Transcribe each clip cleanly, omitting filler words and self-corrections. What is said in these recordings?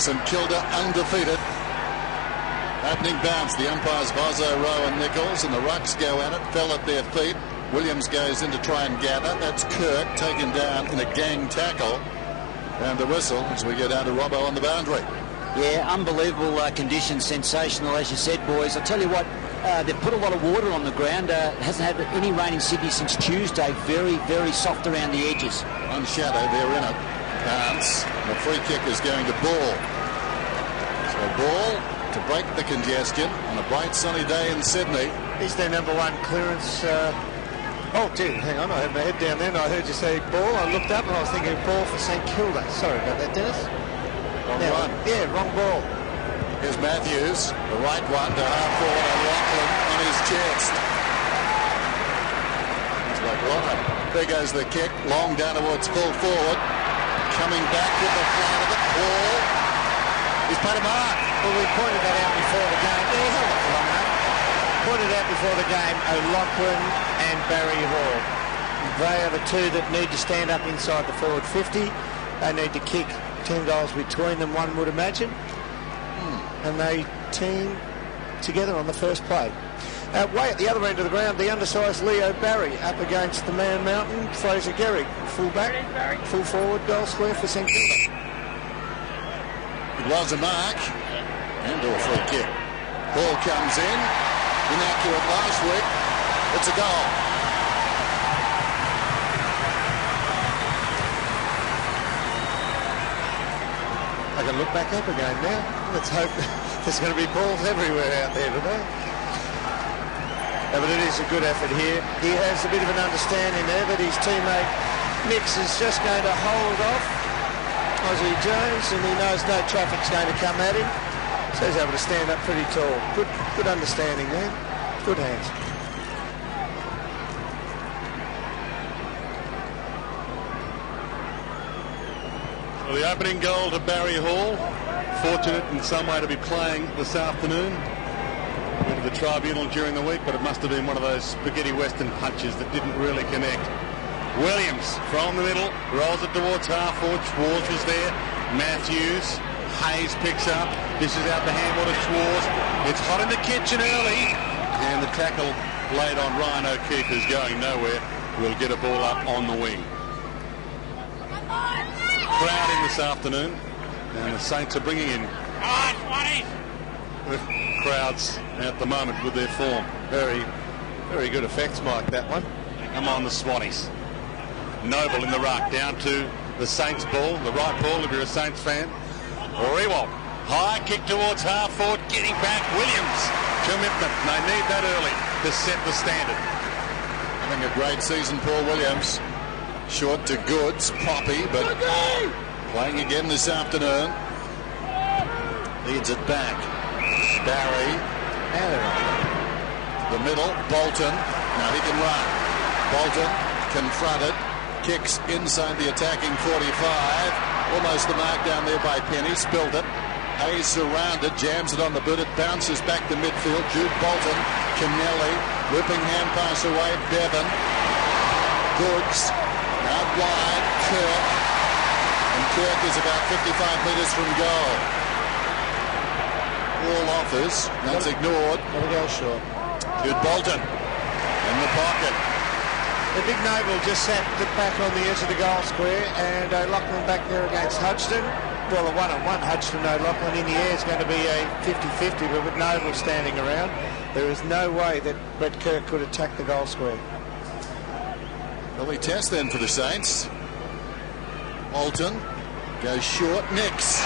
St Kilda undefeated. Opening bounce, the umpires Bozzo, Rowe and Nichols, and the rucks go at it, fell at their feet. Williams goes in to try and gather. That's Kirk taken down in a gang tackle. And the whistle as we go down to Robbo on the boundary. Yeah, unbelievable conditions, sensational, as you said, boys. I tell you what, they've put a lot of water on the ground. Hasn't had any rain in Sydney since Tuesday. Very, very soft around the edges. On shadow, they're in it. Bounce. The free kick is going to Ball. So Ball to break the congestion on a bright sunny day in Sydney. He's their number one clearance. Oh, gee, hang on, I had my head down there and I heard you say Ball. I looked up and I was thinking Ball for St Kilda. Sorry about that, Dennis. Wrong one. Yeah, wrong ball. Here's Matthews, the right one to half forward, and Lachlan on his chest. It's like Lachlan. There goes the kick, long down towards full forward. Coming back with the flight of it. Ball. He's put a mark. Well, we pointed that out before the game. Yeah, he held it for long enough. Pointed out before the game, O'Loughlin and Barry Hall. They are the two that need to stand up inside the forward 50. They need to kick 10 goals between them, one would imagine. And they team together on the first play. Way at the other end of the ground, the undersized Leo Barry up against the Man Mountain, Fraser Gehrig, full back, full forward, goal square for St Kilda. It was a mark. And or free kick. Ball comes in. Inaccurate last week. It's a goal. I can look back up again now. Let's hope there's going to be balls everywhere out there today. But it is a good effort here. He has a bit of an understanding there that his teammate Mix is just going to hold off Ozzie Jones, and he knows no traffic's going to come at him. So he's able to stand up pretty tall. Good understanding there. Good hands. Well, the opening goal to Barry Hall. Fortunate in some way to be playing this afternoon. Went to the tribunal during the week, but it must have been one of those spaghetti western punches that didn't really connect. Williams from the middle, rolls it towards half forward. Schwarz was there. Matthews. Hayes picks up. Dishes out the handball to Schwarz. It's hot in the kitchen early. And the tackle laid on Ryan O'Keefe, who's going nowhere. Will get a ball up on the wing. Crowd in this afternoon, and the Saints are bringing in crowds at the moment with their form. Very, very good effects, Mike, that one. Come on, the Swannies. Noble in the ruck, down to the Saints ball, the right ball if you're a Saints fan. Riewoldt, high kick towards half forward, getting back. Williams, commitment. And they need that early to set the standard. Having a great season, Paul Williams. Short to Goods, Poppy, but playing again this afternoon. Leads it back. Barry. The middle, Bolton. Now he can run. Bolton confronted. Kicks inside the attacking 45. Almost the mark down there by Penny. Spilled it. Hayes surrounded. Jams it on the boot. It bounces back to midfield. Jude Bolton. Kennelly. Whipping hand pass away. Bevan. Goods. Out wide, Kirk. And Kirk is about 55 metres from goal. All offers. That's ignored. Gotta go short. Jude Bolton in the pocket. The big Noble just sat back on the edge of the goal square, and O'Loughlin back there against Hodgson. Well, a one-on-one Hodgson O'Loughlin in the air is going to be a 50-50, but with Noble standing around, there is no way that Brett Kirk could attack the goal square. Early test then for the Saints. Bolton goes short. Nix.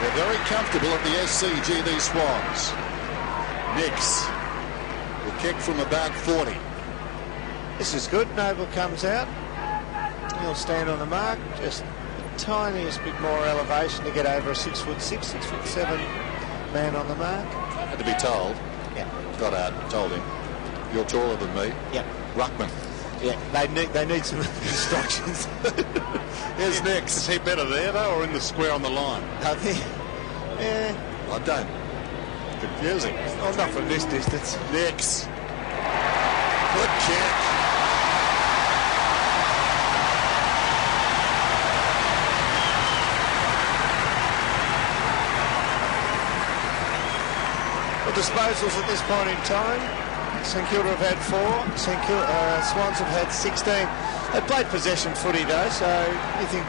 They're very comfortable at the SCG, these Swans. Nix. The kick from about 40. This is good. Noble comes out. He'll stand on the mark. Just the tiniest bit more elevation to get over a 6'6", 6'7" man on the mark. Had to be told. Yeah. Got out. Told him. You're taller than me. Yep. Ruckman. Yeah, they need some instructions. Here's Nix. Is he better there, though, or in the square on the line? I think, yeah. I don't. Confusing. Oh, not from this distance. Nix. Good kick. disposals at this point in time. St Kilda have had 4. Swans have had 16. They played possession footy though, so you think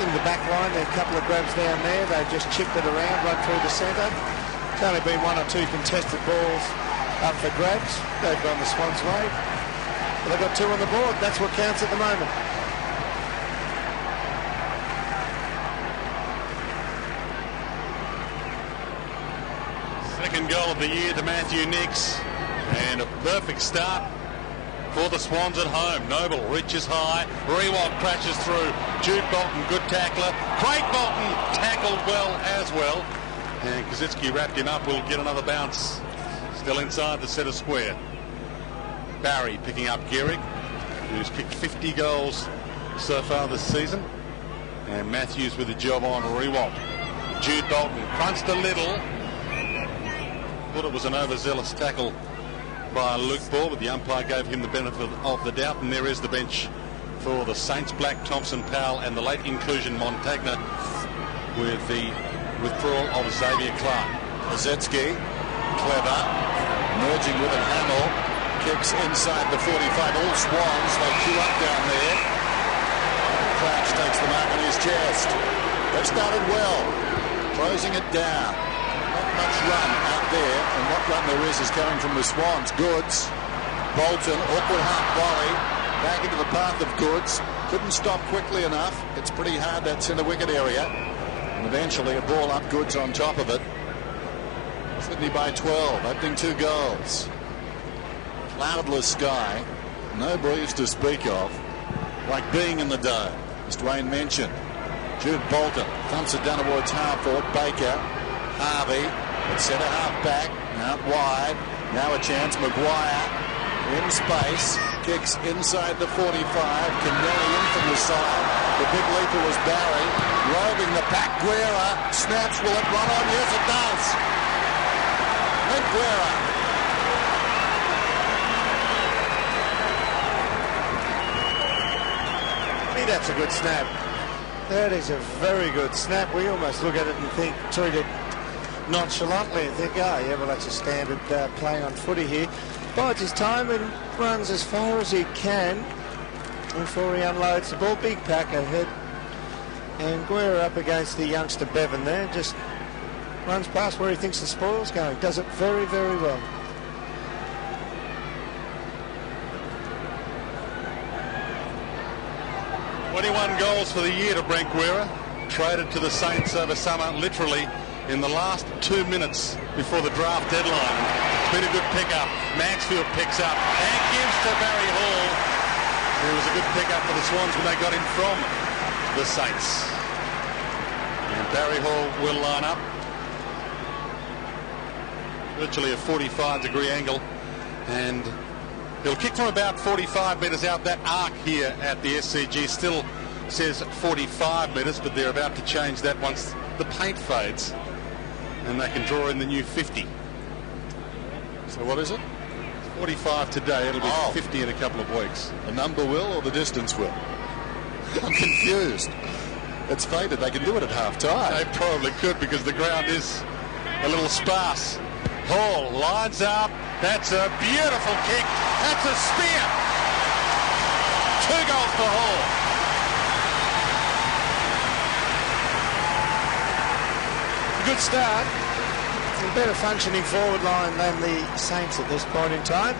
in the back line there are a couple of grabs down there. They just chipped it around, run through the centre. It's only been 1 or 2 contested balls up for grabs. They've gone the Swans' way. But they've got 2 on the board. That's what counts at the moment. Second goal of the year to Matthew Nicks, and a perfect start for the Swans at home. Noble reaches high, Riewoldt crashes through, Jude Bolton, good tackler, Craig Bolton tackled as well, and Kosicki wrapped him up. Will get another bounce, still inside the centre square. Barry picking up Gehrig, who's kicked 50 goals so far this season, and Matthews with the job on Riewoldt. Jude Bolton crunched a little. Thought it was an overzealous tackle by Luke Ball, but the umpire gave him the benefit of the doubt, and there is the bench for the Saints. Black, Thompson, Powell, and the late inclusion Montagna, with the withdrawal of Xavier Clark. Kosicki, clever, merging with it. Hamill kicks inside the 45. All Swans, they queue up down there. Crouch takes the mark on his chest. They started well, closing it down. Not much run out there, and what run there is coming from the Swans. Goods, Bolton, awkward half volley, back into the path of Goods. Couldn't stop quickly enough. It's pretty hard, that centre wicket area. And eventually a ball up, Goods on top of it. Sydney by 12, opening 2 goals. Cloudless sky, no breeze to speak of, like being in the dome, as Dwayne mentioned. Jude Bolton thumps it down towards half forward. Baker, Harvey, at centre half back, out wide. Now a chance. Maguire in space, kicks inside the 45. Kennelly in from the side. The big leaper was Barry, roving the pack. Guerra snaps. Will it run on? Yes, it does. Nick Guerra. That's a good snap. That is a very good snap. We almost look at it and think, treat it nonchalantly and think, oh yeah, well that's a standard play on footy here. Bides his time and runs as far as he can before he unloads the ball. Big pack ahead, and Guerra up against the youngster Bevan there, just runs past where he thinks the spoil's going. Does it very, very well. Goals for the year to Brent Guerra, traded to the Saints over summer, literally in the last 2 minutes before the draft deadline. It's been a good pickup. Maxfield picks up and gives to Barry Hall. It was a good pickup for the Swans when they got him from the Saints. And Barry Hall will line up. Virtually a 45-degree angle, and he'll kick from about 45 metres out. That arc here at the SCG still says 45 metres, but they're about to change that once the paint fades and they can draw in the new 50. So what is it? 45 today. It'll be 50 in a couple of weeks. The number will or the distance will? I'm confused. It's faded. They can do it at half-time. They probably could, because the ground is a little sparse. Hall lines up. That's a beautiful kick. That's a spear. 2 goals for Hall. Good start. A better functioning forward line than the Saints at this point in time.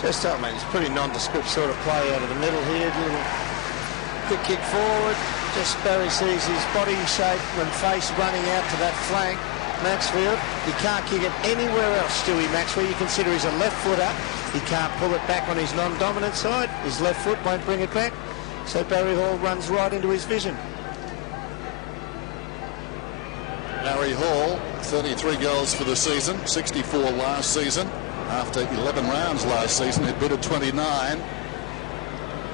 Just, I mean, it's pretty nondescript sort of play out of the middle here. Little quick kick forward. Just Barry sees his body shape when face running out to that flank. Maxfield, he can't kick it anywhere else, Stewie Maxwell. You consider he's a left footer. He can't pull it back on his non-dominant side. His left foot won't bring it back. So Barry Hall runs right into his vision. Barry Hall, 33 goals for the season, 64 last season. After 11 rounds last season, he'd booted 29.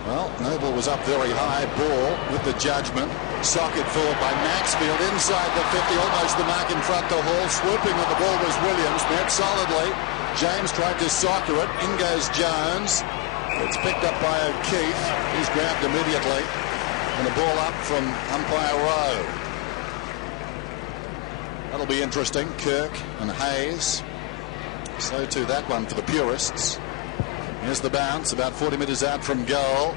Well, Noble was up very high. Ball with the judgment. Socket forward by Maxfield inside the 50, almost the mark in front to Hall. Swooping on the ball was Williams, met solidly. James tried to soccer it. In goes Jones. It's picked up by O'Keefe. He's grabbed immediately. And the ball up from umpire Rowe. That'll be interesting. Kirk and Hayes So too that one for the purists. Here's the bounce, about 40 metres out from goal.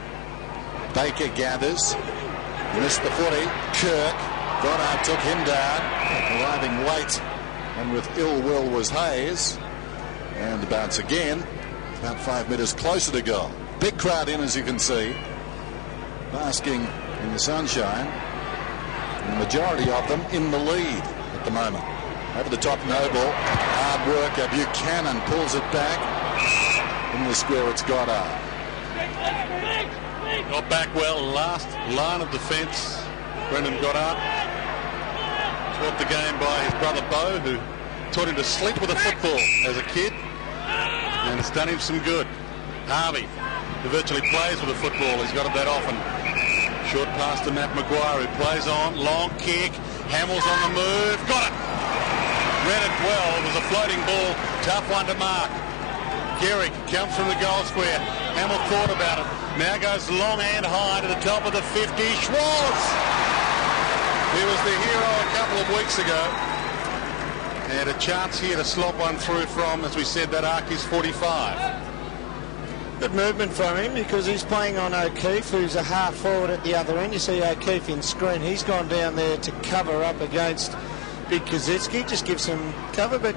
Baker gathers. Missed the footy. Kirk. Goddard took him down. Arriving late and with ill will was Hayes. And the bounce again. About 5 metres closer to goal. Big crowd in, as you can see. Basking in the sunshine. And the majority of them in the lead at the moment. Over the top, Noble. Hard work. Buchanan pulls it back. In the square, it's Goddard. Got back well. Last line of defence. Brendan Goddard. Taught the game by his brother Bo, who taught him to sleep with a football as a kid. And it's done him some good. Harvey, who virtually plays with a football. He's got it that often. Short pass to Matt Maguire, who plays on. Long kick. Hamill's on the move. Got it. Read it well. It was a floating ball. Tough one to mark. Gehrig comes from the goal square. Hamill thought about it. Now goes long and high to the top of the 50. Schwartz! He was the hero a couple of weeks ago. And a chance here to slot one through from, as we said, that arc is 45. Good movement from him because he's playing on O'Keefe, who's a half forward at the other end. You see O'Keefe in screen. He's gone down there to cover up against Big Kazitsky. Just gives him cover, but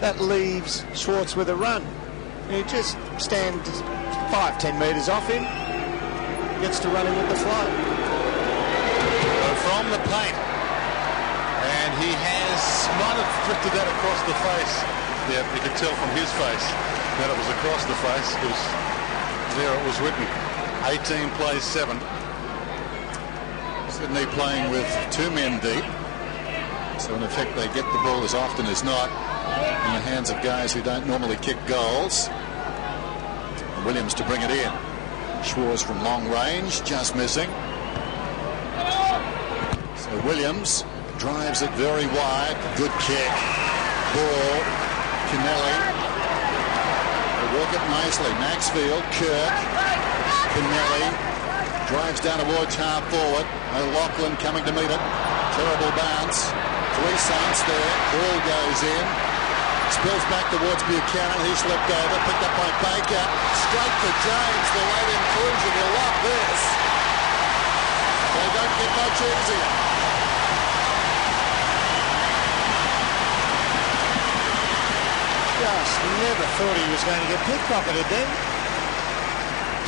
that leaves Schwartz with a run. He just stands 5-10 metres off him. Gets to run him with the flow. From the paint. And he might have drifted that across the face. Yeah, you could tell from his face that it was across the face because there it was written. 18 plays 7. Sydney playing with 2 men deep. So in effect they get the ball as often as not in the hands of guys who don't normally kick goals. Williams to bring it in. Schwartz from long range, just missing. So Williams drives it very wide. Good kick. Ball. Kennelly. They work it nicely. Maxfield. Kirk. Kennelly. Drives down towards half forward. O'Loughlin coming to meet it. Terrible bounce. 3 Saints there. Ball goes in. Spills back towards Buchanan. He slipped over. Picked up by Baker. Straight to James. The late inclusion. You'll love this. They don't get much easier. Just never thought he was going to get pickpocketed then.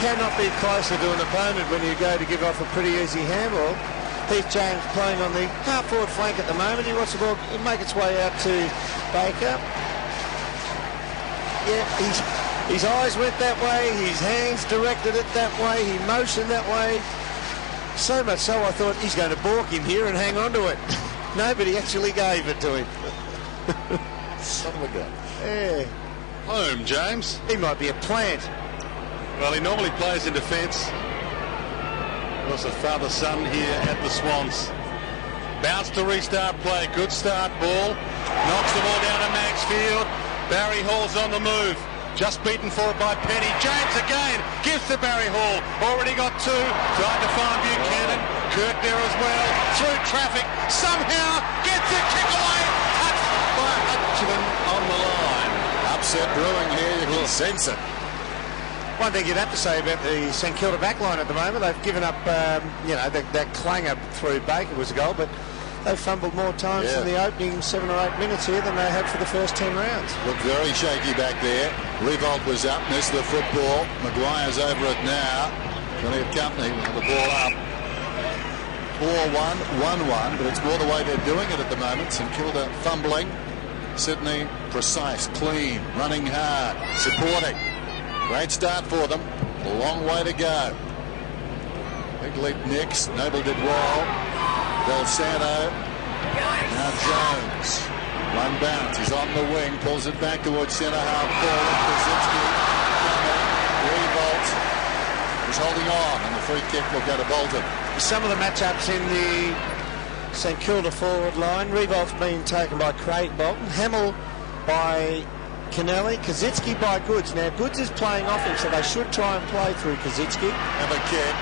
Cannot be closer to an opponent when you go to give off a pretty easy handball. Heath James playing on the half-forward flank at the moment. He wants the ball make its way out to Baker. Yeah, his eyes went that way. His hands directed it that way. He motioned that way. So much so I thought he's going to balk him here and hang on to it. Nobody actually gave it to him. Son of a gun. Yeah. Home, James. He might be a plant. Well, he normally plays in defence. Was a father-son here at the Swans. Bounce to restart play. Good start ball. Knocks the ball down to Maxfield. Barry Hall's on the move. Just beaten for it by Penny. James again gives to Barry Hall. Already got 2. Tried to find Buchanan. Kirk there as well. Through traffic. Somehow gets it. Kick away. Touched by Hutchison on the line. Upset brewing here. You can sense it. One thing you'd have to say about the St Kilda backline at the moment, they've given up, that clanger through Baker was a goal, but they've fumbled more times in the opening 7 or 8 minutes here than they had for the first 10 rounds. Looked very shaky back there. Riewoldt was up, missed the football. Maguire's over it now. Plenty of company with the ball up. 4-1, 1-1, but it's more the way they're doing it at the moment. St Kilda fumbling. Sydney precise, clean, running hard, supporting. Great start for them. A long way to go. Big leap Nicks. Noble did well. Del Santo. Now Jones. One bounce. He's on the wing. Pulls it back towards centre half forward. Riewoldt is holding on. And the free kick will go to Bolton. Some of the matchups in the St Kilda forward line. Riewoldt's been taken by Craig Bolton. Hamill by Kennelly, Kazitsky by Goods. Now Goods is playing off him, so they should try and play through Kazitsky. Have a kick.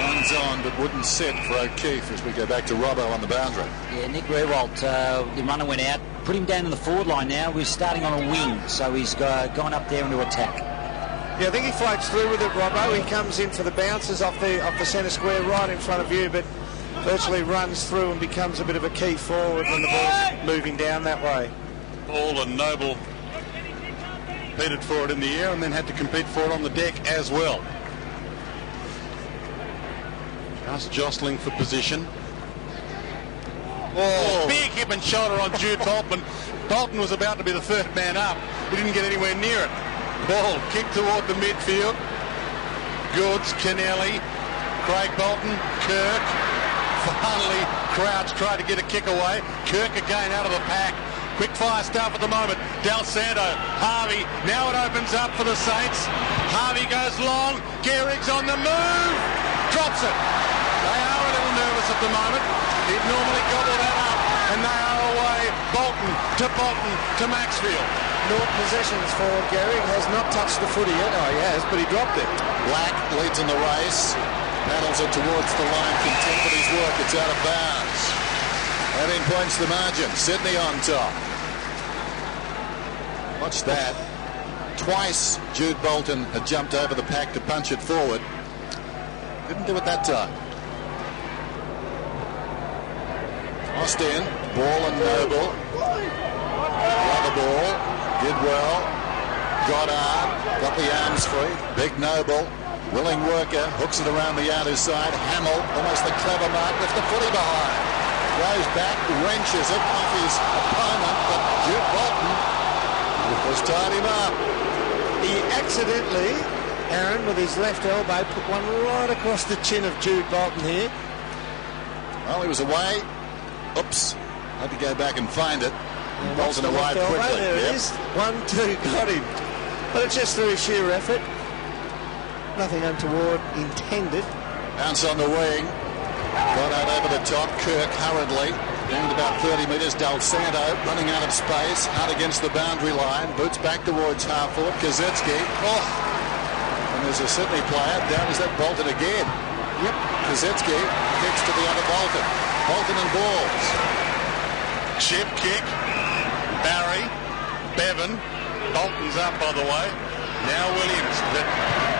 Runs on, but wouldn't set for O'Keefe as we go back to Robbo on the boundary. Yeah, Nick Riewoldt, the runner went out. Put him down in the forward line now. We're starting on a wing, so he's gone up there into attack. Yeah, I think he floats through with it, Robbo. He comes in for the bounces off the centre square right in front of you, but virtually runs through and becomes a bit of a key forward when the ball's moving down that way. Ball and Noble competed for it in the air and then had to compete for it on the deck as well. Just jostling for position. Oh, big hip and shoulder on Jude Bolton. Bolton was about to be the third man up. He didn't get anywhere near it. Ball kicked toward the midfield. Goods, Kennelly, Craig Bolton, Kirk. Finally, Crouch tried to get a kick away. Kirk again out of the pack. Quick fire stuff at the moment. Del Santo, Harvey. Now it opens up for the Saints. Harvey goes long. Gehrig's on the move. Drops it. They are a little nervous at the moment. He'd normally gobble that up. And they are away. Bolton to Maxfield. Naught possessions for Gehrig. Has not touched the footy yet. Oh, he has, but he dropped it. Black leads in the race. Paddles it towards the line. Content with his work. It's out of bounds. 18 points the margin. Sydney on top. Watch that. Twice Jude Bolton had jumped over the pack to punch it forward. Didn't do it that time. Austin, Ball and Noble. Another ball. Did well. Goddard got the arms free. Big Noble. Willing worker. Hooks it around the outer side. Hamill, almost the clever mark with the footy behind. Goes back, wrenches it off his opponent, but Jude Bolton has tied him up. He accidentally, Aaron, with his left elbow, put one right across the chin of Jude Bolton here. Well, he was away. Oops. Had to go back and find it. Bolton arrived quickly. There it is. 1-2, got him. But it's just through sheer effort. Nothing untoward intended. Bounce on the wing. Got out over the top. Kirk hurriedly. Down to about 30 metres. Del Santo running out of space. Out against the boundary line. Boots back towards half forward. Kaczynski. Oh. And there's a Sydney player. Down is that Bolton again. Yep. Kaczynski kicks to the other Bolton. Bolton and balls. Chip kick. Barry. Bevan. Bolton's up, by the way. Now Williams. But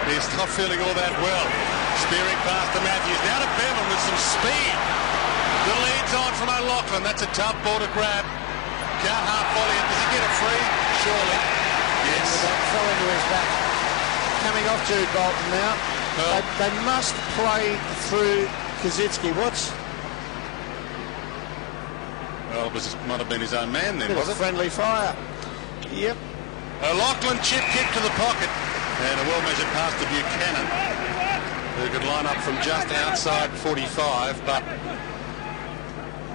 he's not feeling all that well. Spearing past to Matthews. Now to Bevan with some speed. The lead's on from O'Loughlin. That's a tough ball to grab. Can't half volley it. Does he get a free? Surely. Yes. That fell into his back. Coming off Jude Bolton now. Well, they must play through Kaczynski. Well, it might have been his own man then, was it? Friendly fire. Yep. O'Loughlin chip kick to the pocket. And a well-measured pass to Buchanan, who could line up from just outside 45, but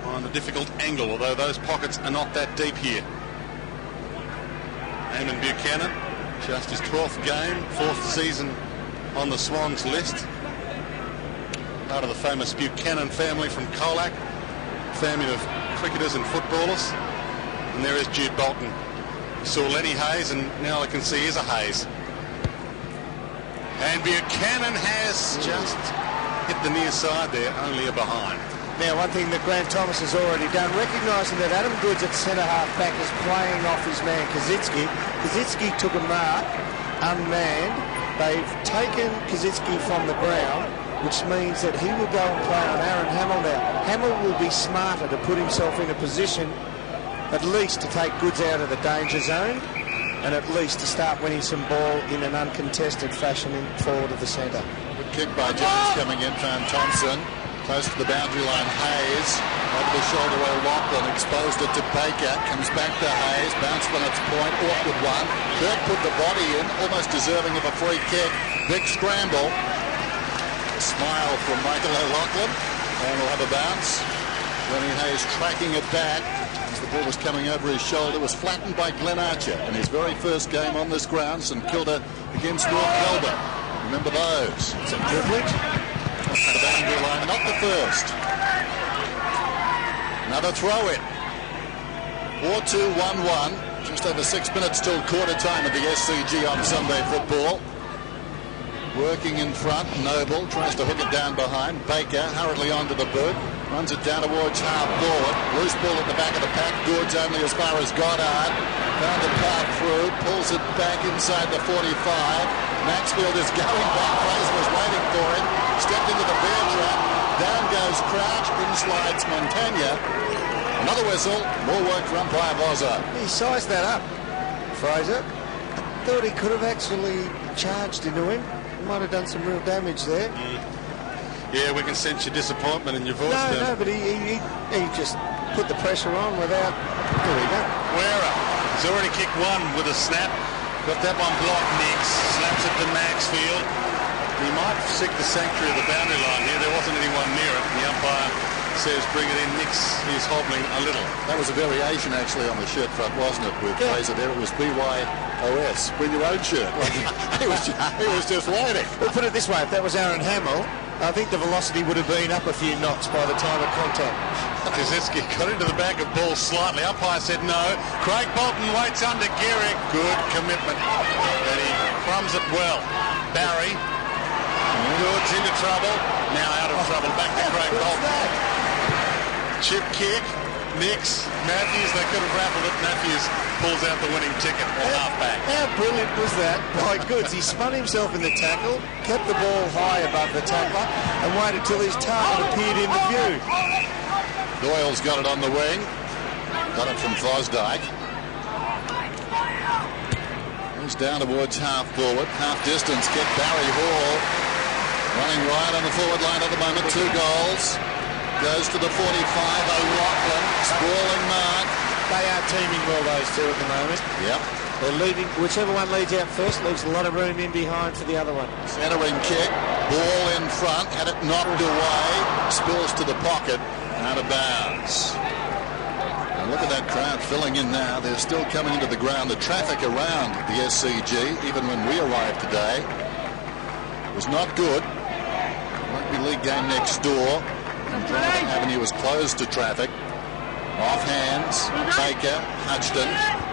on a difficult angle, although those pockets are not that deep here. Eamon Buchanan, just his 12th game, 4th season on the Swans list. Part of the famous Buchanan family from Colac, family of cricketers and footballers. And there is Jude Bolton. We saw Lenny Hayes, and now I can see here's a Hayes. And Buchanan has just hit the near side there, only a behind. Now, one thing that Grant Thomas has already done, recognising that Adam Goods at centre-half back is playing off his man Kaczynski. Kaczynski took a mark, unmanned. They've taken Kaczynski from the ground, which means that he will go and play on Aaron Hamill now. Hamill will be smarter to put himself in a position at least to take Goods out of the danger zone and at least to start winning some ball in an uncontested fashion in forward of the centre. Good kick by Jones coming in from Thompson. Close to the boundary line, Hayes. Over the shoulder, O'Loughlin exposed it to Baker. Comes back to Hayes. Bounced on its point. Awkward one. Kirk put the body in, almost deserving of a free kick. Big scramble. A smile from Michael O'Loughlin. And we'll have a bounce. Lenny Hayes tracking it back. As the ball was coming over his shoulder, was flattened by Glenn Archer in his very first game on this ground, St Kilda against North Melbourne. Remember those? It's a privilege. The boundary line, not the first. Another throw in. 4-2-1-1. Just over 6 minutes till quarter time at the SCG on Sunday football. working in front. Noble tries to hook it down behind. Baker hurriedly onto the boot. Runs it down towards half forward. Loose ball at the back of the pack. Goods only as far as Goddard. Found a path through. Pulls it back inside the 45. Maxfield is going back. Fraser was waiting for him. Stepped into the bear trap. Down goes Crouch. In slides Montagna. Another whistle. More work for umpire Vozza. He sized that up, Fraser. Thought he could have actually charged into him. Might have done some real damage there. Yeah, we can sense your disappointment in your voice. No, but he just put the pressure on without... There we go. Wera has already kicked one with a snap. Got that one blocked, Nicks. Slaps it to Maxfield. He might seek the sanctuary of the boundary line here. There wasn't anyone near it. The umpire says bring it in. Nicks is hobbling a little. That was a variation actually on the shirt front, wasn't it, with Fraser there? It was BYOS. Bring your own shirt. he was just waiting. We'll put it this way, if that was Aaron Hamill, I think the velocity would have been up a few knots by the time of contact. Kaczynski got into the back of ball slightly. Umpire said no. Craig Bolton waits under Gehrig. Good commitment. And he crumbs it well. Barry. Goods into trouble. Now out of trouble. Back to Craig Bolton. Chip kick. Nicks. Matthews. They could have raffled it. Matthews pulls out the winning ticket. Halfback. How brilliant was that by Goods? He spun himself in the tackle, kept the ball high above the tackler, and waited till his target appeared into view. Doyle's got it on the wing. Got it from Fosdyke. He's down towards half forward. Half distance kick. Barry Hall running wide on the forward line at the moment. 2 goals. Goes to the 45. O'Loughlin. Sprawling mark. They are teaming well, those two at the moment. Yep. They're leading. Whichever one leads out first leaves a lot of room in behind for the other one. Centering kick. Ball in front. Had it knocked away. Spills to the pocket. Out of bounds. And look at that crowd filling in now. They're still coming into the ground. The traffic around the SCG, even when we arrived today, was not good. Rugby league game next door. And Driver Avenue was closed to traffic. Off hands. Baker, Hudson,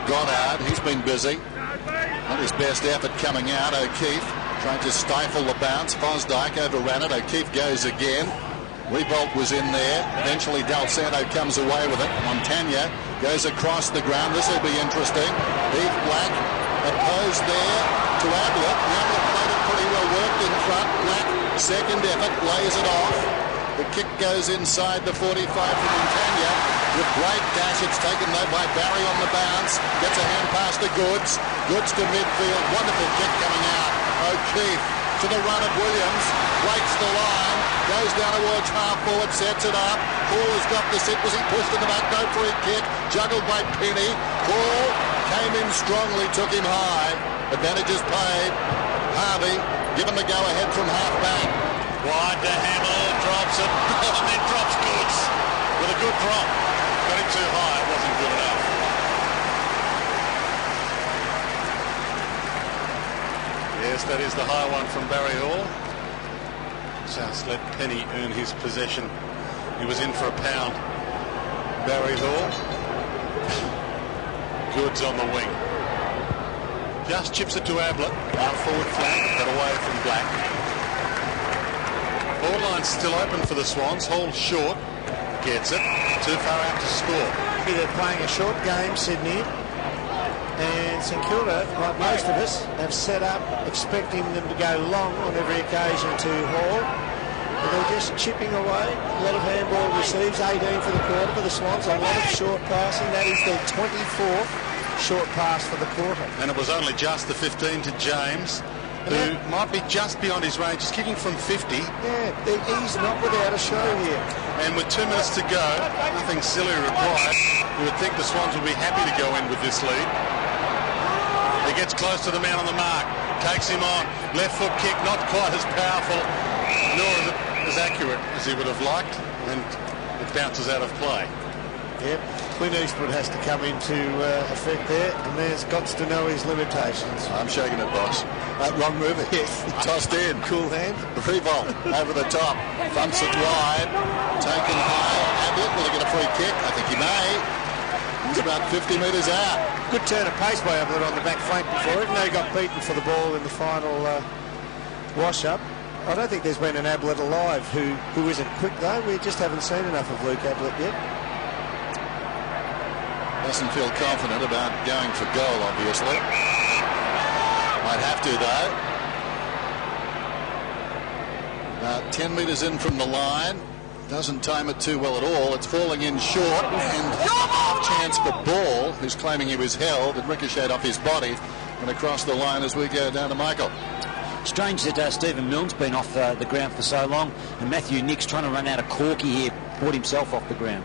Goddard. He's been busy. Not his best effort coming out. O'Keefe trying to stifle the bounce. Fosdyke overran it. O'Keefe goes again. Riewoldt was in there. Eventually Del Santo comes away with it. Montagna goes across the ground. This will be interesting. Heath Black opposed there to Ablett. Ablett played it pretty well worked in front. Black, second effort, lays it off. The kick goes inside the 45 for Montagna. With great dash, it's taken though by Barry on the bounce. Gets a hand pass to Goods. Goods to midfield. Wonderful kick coming out. O'Keefe to the run of Williams. Breaks the line. Goes down towards half forward. Sets it up. Hall has got the sit. Was he pushed in the back? No free kick. Juggled by Penny. Hall came in strongly. Took him high. Advantages paid. Harvey given the go-ahead from half back. Wide to Hamill. Drops it. And then drops Goods. With a good drop. Got him too high. It wasn't good enough. Yes, that is the high one from Barry Hall. Just let Penny earn his possession. He was in for a pound. Barry Hall. Goods on the wing. Just chips it to Ablett. Out forward flank, but away from Black. Forward line's still open for the Swans. Hall short. Gets it. Too far out to score. They're playing a short game, Sydney. And St Kilda, like most of us, have set up expecting them to go long on every occasion to Hall. But they're just chipping away. A lot of handball receives, 18 for the quarter for the Swans. A lot of short passing. That is their 24th short pass for the quarter. And it was only just the 15 to James, who might be just beyond his range. He's kicking from 50. Yeah, he's not without a show here. And with 2 minutes to go, nothing silly required. You would think the Swans would be happy to go in with this lead. He gets close to the man on the mark. Takes him on. Left foot kick, not quite as powerful, nor is it as accurate as he would have liked. And it bounces out of play. Yep. Clint Eastwood has to come into effect there. The man's got to know his limitations. I'm shaking it, boss. Wrong move. Yes. Tossed in. Cool hand. Riewoldt over the top. Thumps it wide. Taken high. Ablett, will he get a free kick? I think he may. He's about 50 metres out. Good turn of pace by Ablett on the back flank before, even though he got beaten for the ball in the final wash-up. I don't think there's been an Ablett alive who isn't quick, though. We just haven't seen enough of Luke Ablett yet. Doesn't feel confident about going for goal, obviously. Might have to, though. About 10 metres in from the line. Doesn't time it too well at all. It's falling in short, and chance for Ball, who's claiming he was held, and ricocheted off his body and across the line as we go down to Michael. Strange that Stephen Milne's been off the ground for so long, and Matthew Nick's trying to run out of Corky here, brought himself off the ground.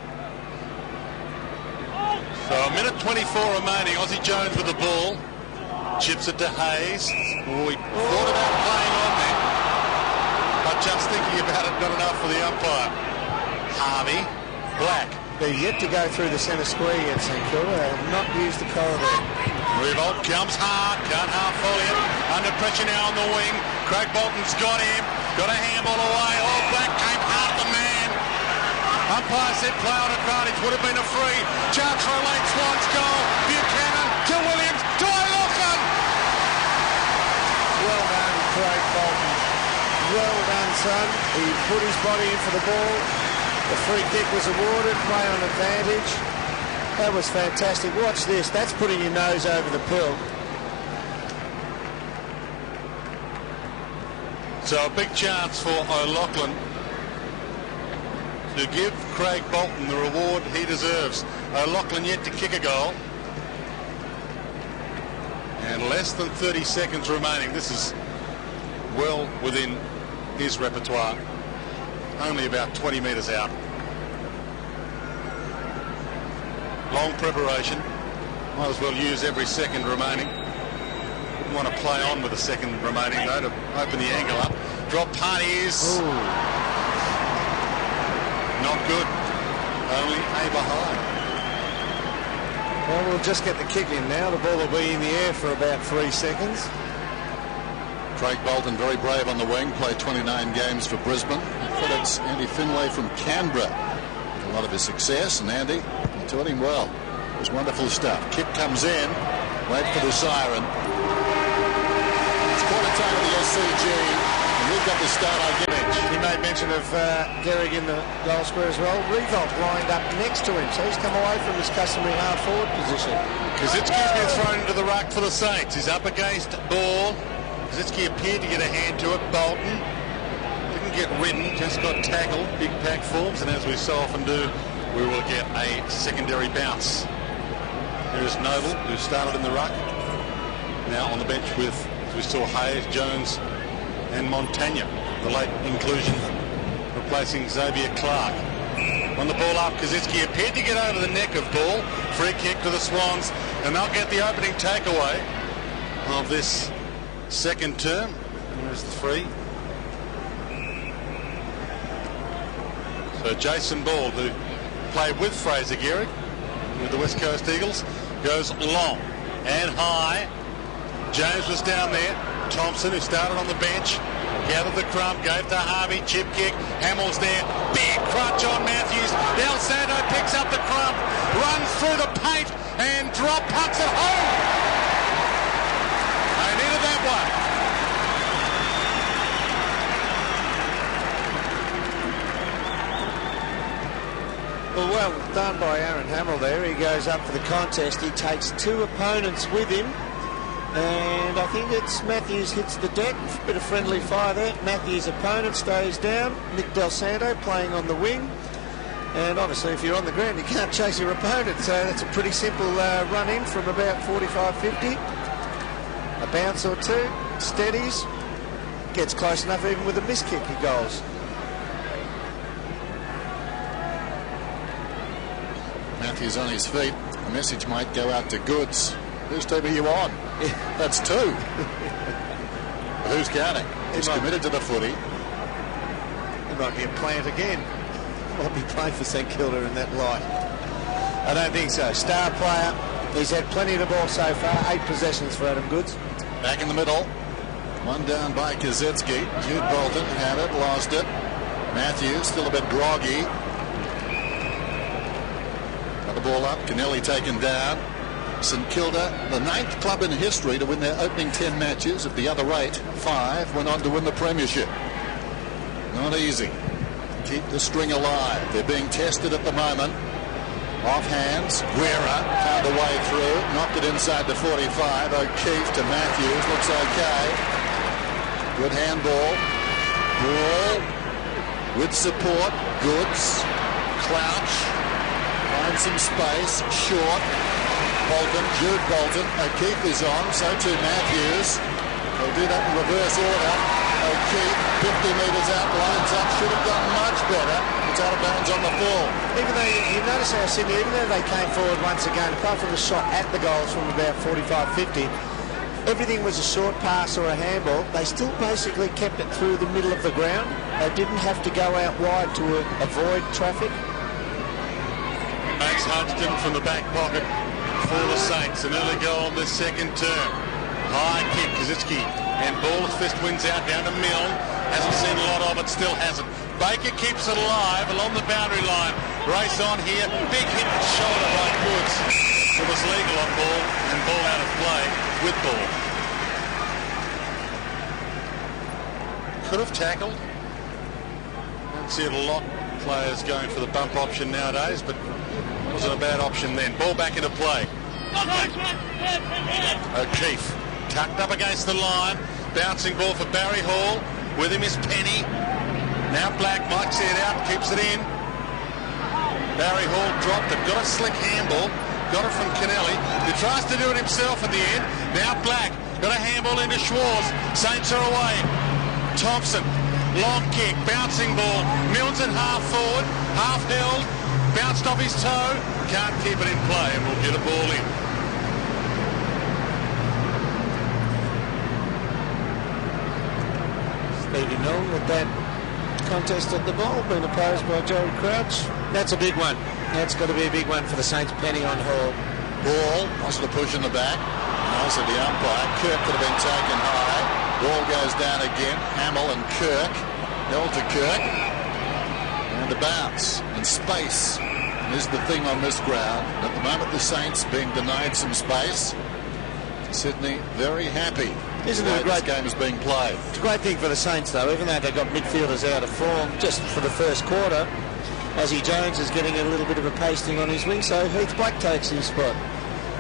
So a minute 24 remaining. Aussie Jones with the ball. Chips it to Hayes. Oh, he thought about playing on there, but just thinking about it, not enough for the umpire. Harvey, Black. They're yet to go through the centre square yet, St Kilda, and not use the corridor. Riewoldt comes hard, can't half volley it. Under pressure now on the wing. Craig Bolton's got him, got a handball away. Oh, Black came hard the man. Umpire said play on advantage, would have been a free. Chance for a late Swans goal. Buchanan to Williams to O'Loughlin. Well done, Craig Bolton. Well done, son. He put his body in for the ball. The free kick was awarded, play on advantage. That was fantastic. Watch this. That's putting your nose over the pill. So a big chance for O'Loughlin to give Craig Bolton the reward he deserves. O'Loughlin yet to kick a goal. And less than 30 seconds remaining. This is well within his repertoire. Only about 20 metres out. Long preparation. Might as well use every second remaining. Wouldn't want to play on with a second remaining, though, to open the angle up. Drop punt is not good. Only a behind. Well, we'll just get the kick in now. The ball will be in the air for about 3 seconds. Craig Bolton, very brave on the wing, played 29 games for Brisbane. Credits Andy Finlay from Canberra. A lot of his success, and Andy, he taught him well. It was wonderful stuff. Kick comes in. Wait for the siren. It's quarter time of the SCG, and we've got the start on Gibbage. He made mention of Gehrig in the goal square as well. Riewoldt lined up next to him, so he's come away from his customary half-forward position. Kaczynski's been thrown into the ruck for the Saints. He's up against Ball. Kaczynski appeared to get a hand to it. Bolton didn't get ridden, just got tackled. Big pack forms, and as we so often do, we will get a secondary bounce. Here is Noble, who started in the ruck. Now on the bench with, as we saw, Hayes, Jones and Montagna. The late inclusion replacing Xavier Clark. On the ball up, Kaczynski appeared to get over the neck of Ball. Free kick to the Swans, and they'll get the opening takeaway of this second term. There's the free. So Jason Ball, who played with Fraser Gehrig with the West Coast Eagles, goes long and high. James was down there. Thompson, who started on the bench, gathered the crumb, gave to Harvey, chip kick. Hamill's there. Big crunch on Matthews. Del Santo picks up the crumb, runs through the paint and drop pucks it home. They needed that one. Well done by Aaron Hamill there. He goes up for the contest. He takes 2 opponents with him. And I think it's Matthews hits the deck. A bit of friendly fire there. Matthews' opponent stays down. Nick Del Santo playing on the wing. And obviously if you're on the ground you can't chase your opponent. So that's a pretty simple run in from about 45-50. A bounce or two. Steadies. Gets close enough even with a miss kick he goals. Matthews on his feet. A message might go out to Goods. Whose team are you on? That's 2. But who's counting? He's committed to the footy. He might be a plant again. Might be playing for St Kilda in that light. I don't think so. Star player. He's had plenty of the ball so far. 8 possessions for Adam Goods. Back in the middle. One down by Kaczynski. Jude Bolton had it, lost it. Matthews still a bit groggy. Got the ball up. Kennelly taken down. St Kilda, the 9th club in history to win their opening 10 matches. Of the other 8, 5 went on to win the premiership. Not easy. Keep the string alive. They're being tested at the moment. Off hands. Guerra found a way through. Knocked it inside the 45. O'Keefe to Matthews. Looks okay. Good handball. Ball. With support. Goods. Crouch. Finds some space. Short. Bolton. Jude Bolton. O'Keefe is on. So too Matthews. They'll do that in reverse order. O'Keefe, 50 metres out, lines up, should have done much better. It's out of bounds on the full. Even though you notice how Sydney, even though they came forward once again, apart from the shot at the goals from about 45-50, everything was a short pass or a handball. They still basically kept it through the middle of the ground. They didn't have to go out wide to avoid traffic. Max Hodgson from the back pocket for the Saints. An early goal in the second term. High kick, Kaczynski, and ball fist wins out down to Milne. Hasn't seen a lot of it, still hasn't. Baker keeps it alive along the boundary line. Race on here, big hit to shoulder by Goods. It was legal on ball, and ball out of play with ball. Could have tackled. Don't see a lot of players going for the bump option nowadays, but it wasn't a bad option then. Ball back into play. O'Keefe tucked up against the line. Bouncing ball for Barry Hall. With him is Penny. Now Black might see it out, keeps it in. Barry Hall dropped it. Got a slick handball. Got it from Kennelly. He tries to do it himself at the end. Now Black got a handball into Schwartz. Saints are away. Thompson. Long kick. Bouncing ball. Milne's at half forward. Half held. Bounced off his toe. Can't keep it in play and we'll get a ball in. Stevie Milne with that contest at the ball, being opposed by Joey Crouch. That's a big one. That's got to be a big one for the Saints. Penny on Hall. Ball wants to push in the back. Nice at the umpire. Kirk could have been taken high. Ball goes down again. Hamill and Kirk. Held to Kirk. And a bounce. And space is the thing on this ground. At the moment, the Saints being denied some space. Sydney very happy. Isn't it a great game is being played? It's a great thing for the Saints, though, even though they've got midfielders out of form just for the first quarter. Ozzie Jones is getting a little bit of a pasting on his wing, so Heath Black takes his spot.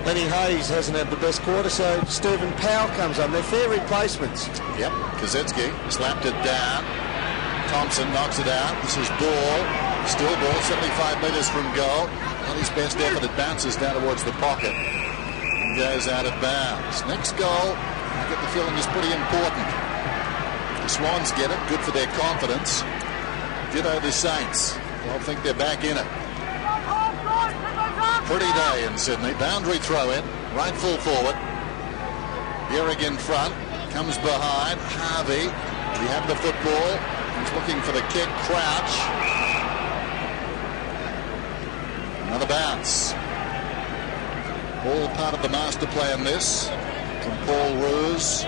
Lenny Hayes hasn't had the best quarter, so Stephen Powell comes on. They're fair replacements. Yep, Kaczynski slapped it down. Thompson knocks it out. This is Ball. Still ball, 75 metres from goal. Not his best effort. It bounces down towards the pocket and goes out of bounds. Next goal, I get the feeling, is pretty important. The Swans get it. Good for their confidence. Ditto the Saints. They'll think they're back in it. Pretty day in Sydney. Boundary throw in. Right full forward. Gehrig in front. Comes behind. Harvey. We have the football. He's looking for the kick. Crouch. Another bounce. All part of the master plan this. From Paul Roos.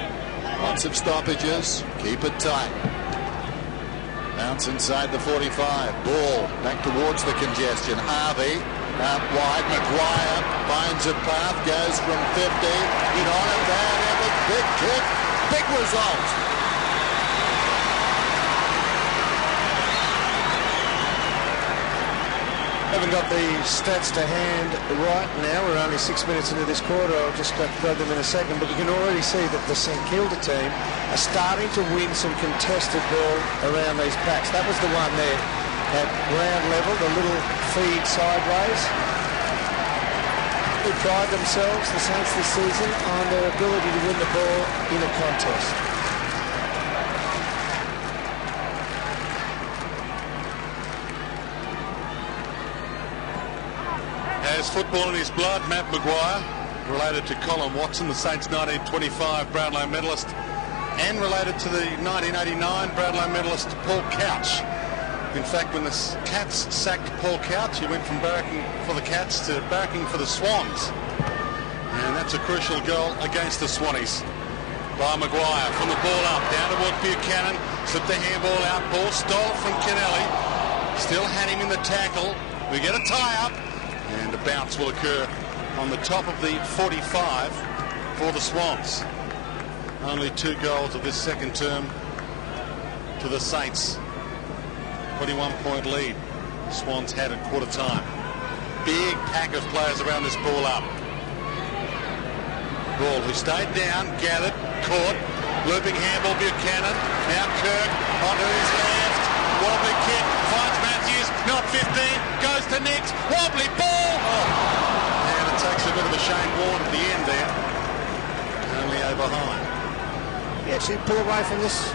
Lots of stoppages. Keep it tight. Bounce inside the 45. Ball back towards the congestion. Harvey out wide. Maguire finds a path. Goes from 50. In on it. Bad effort. Big kick. Big result. Haven't got the stats to hand right now. We're only 6 minutes into this quarter. I'll just grab them in a second. But you can already see that the St Kilda team are starting to win some contested ball around these packs. That was the one there at ground level, the little feed sideways. They pride themselves, the Saints this season, on their ability to win the ball in a contest. Has football in his blood. Matt Maguire, related to Colin Watson, the Saints 1925 Brownlow medalist, and related to the 1989 Brownlow medalist Paul Couch. In fact, when the Cats sacked Paul Couch, he went from barracking for the Cats to barracking for the Swans. And that's a crucial goal against the Swannies by Maguire. From the ball up, down towards Buchanan, slipped the handball out, ball stole from Kennelly. Still had him in the tackle. We get a tie-up. And a bounce will occur on the top of the 45 for the Swans. Only 2 goals of this second term to the Saints. 21-point lead Swans had at quarter time. Big pack of players around this ball up. Ball who stayed down, gathered, caught, looping handball Buchanan. Now Kirk onto his left. Wobbly kick, finds Matthews, not 15, goes to Nicks, wobbly ball. Oh. And it takes a bit of a Shane Warne at the end there. Only over high. He actually pulled away from this.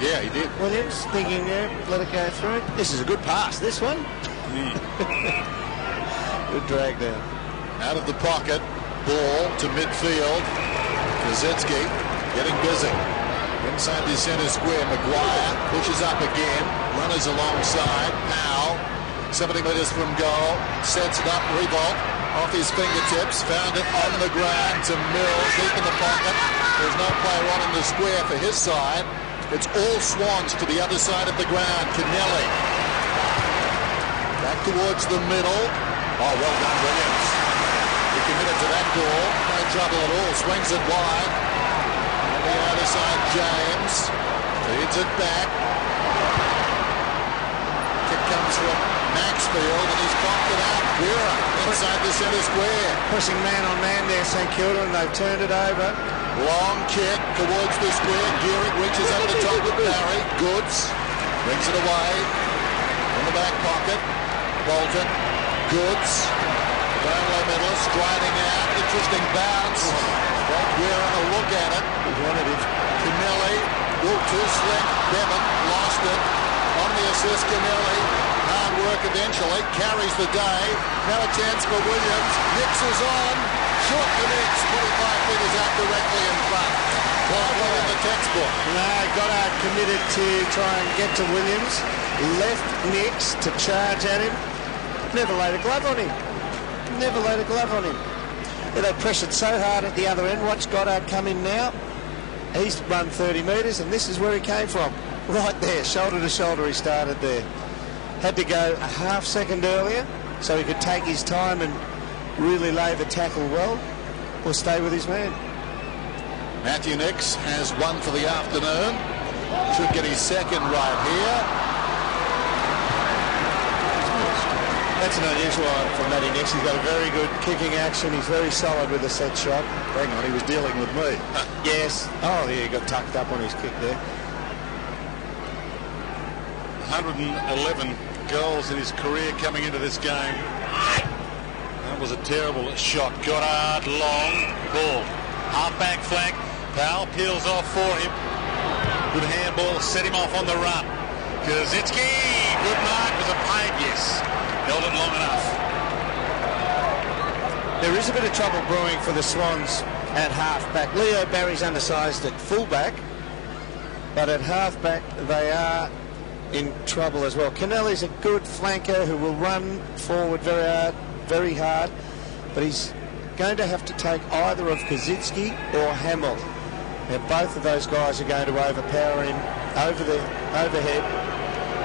Yeah, he did. Williams thinking, let it go through. This is a good pass, this one. Good drag down. Out of the pocket, ball to midfield. Kaczynski getting busy. Inside the centre square, Maguire pushes up again. Runners alongside. Powell, 70 metres from goal. Sets it up, Riewoldt off his fingertips. Found it on the ground to Mills, deep in the pocket. There's no player on in the square for his side. It's all Swans to the other side of the ground. Kennelly. Back towards the middle. Oh, well done, Williams. He committed to that ball. No trouble at all. Swings it wide. On the other side, James. Feeds it back. Kick comes from Maxfield, and he's popped it out. Guerra inside the centre square. Pushing man on man there, St. Kilda, and they've turned it over. Long kick towards the square. Gearing reaches up the top of Barry. Goods brings it away in the back pocket. Bolton. Goods. Brownlow medalist striding out. Interesting bounce. Guerra a look at it. Kennelly. Too slick. Bevan lost it. On the assist, Kennelly. Hard work eventually. Carries the day. Now a chance for Williams. Nicks is on. Short to Nicks. 45 metres out directly in front. Well in the textbook. No, Goddard committed to try and get to Williams. Left Nicks to charge at him. Never laid a glove on him. Never laid a glove on him. Yeah, they pressured so hard at the other end. Watch Goddard come in now. He's run 30 metres, and this is where he came from. Right there, shoulder to shoulder he started there. Had to go a half second earlier so he could take his time and really lay the tackle well, or stay with his man. Matthew Nicks has one for the afternoon. Should get his second right here. That's an unusual one from Matty Nicks. He's got a very good kicking action. He's very solid with a set shot. Hang on, he was dealing with me. Yes. Oh, yeah, he got tucked up on his kick there. 111 goals in his career coming into this game. That was a terrible shot. Goddard, long ball. Half-back flank. Powell peels off for him. Good handball. Set him off on the run. Kaczynski. Good mark. Was it paid? Yes. Held it long enough. There is a bit of trouble brewing for the Swans at half-back. Leo Barry's undersized at full-back, but at half-back they are in trouble as well. Kennelly's a good flanker who will run forward very hard, but he's going to have to take either of Kaczynski or Hamill. Now both of those guys are going to overpower him over the overhead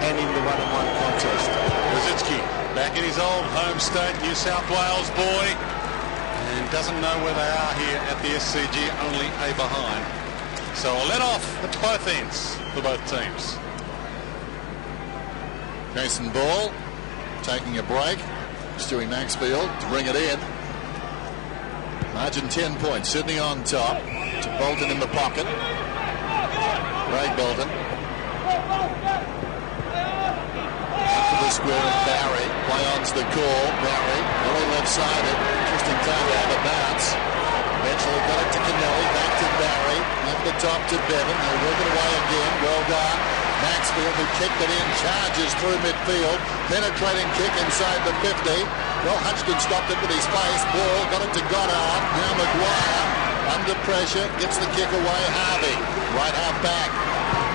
and in the one-on-one contest. Kaczynski back in his old home state, New South Wales boy, and doesn't know where they are here at the SCG, only a behind. So a let off at both ends for both teams. Jason Ball taking a break. Stewie Maxfield to bring it in. Margin 10 points. Sydney on top. To Bolton in the pocket. Craig Bolton. Up to the square of Barry. Play on's the call. Barry. Really left-sided. Interesting time to have a bounce. Eventually got it to Kennelly. Back to Barry. Over the top to Bevan. They work it away again. Well done. Maxfield, who kicked it in, charges through midfield. Penetrating kick inside the 50. Well, Hutchton stopped it with his face. Ball got it to Goddard. Now Maguire under pressure. Gets the kick away. Harvey. Right half back.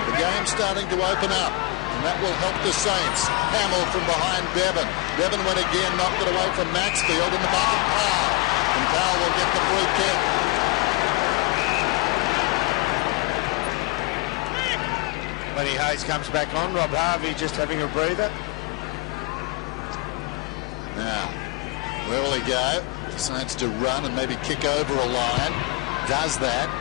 The game's starting to open up. And that will help the Saints. Hamill from behind Bevan. Bevan went again, knocked it away from Maxfield in the back of Powell. And Powell will get the free kick. Lenny Hayes comes back on. Rob Harvey just having a breather. Now, where will he go? Decides to run and maybe kick over a line. Does that.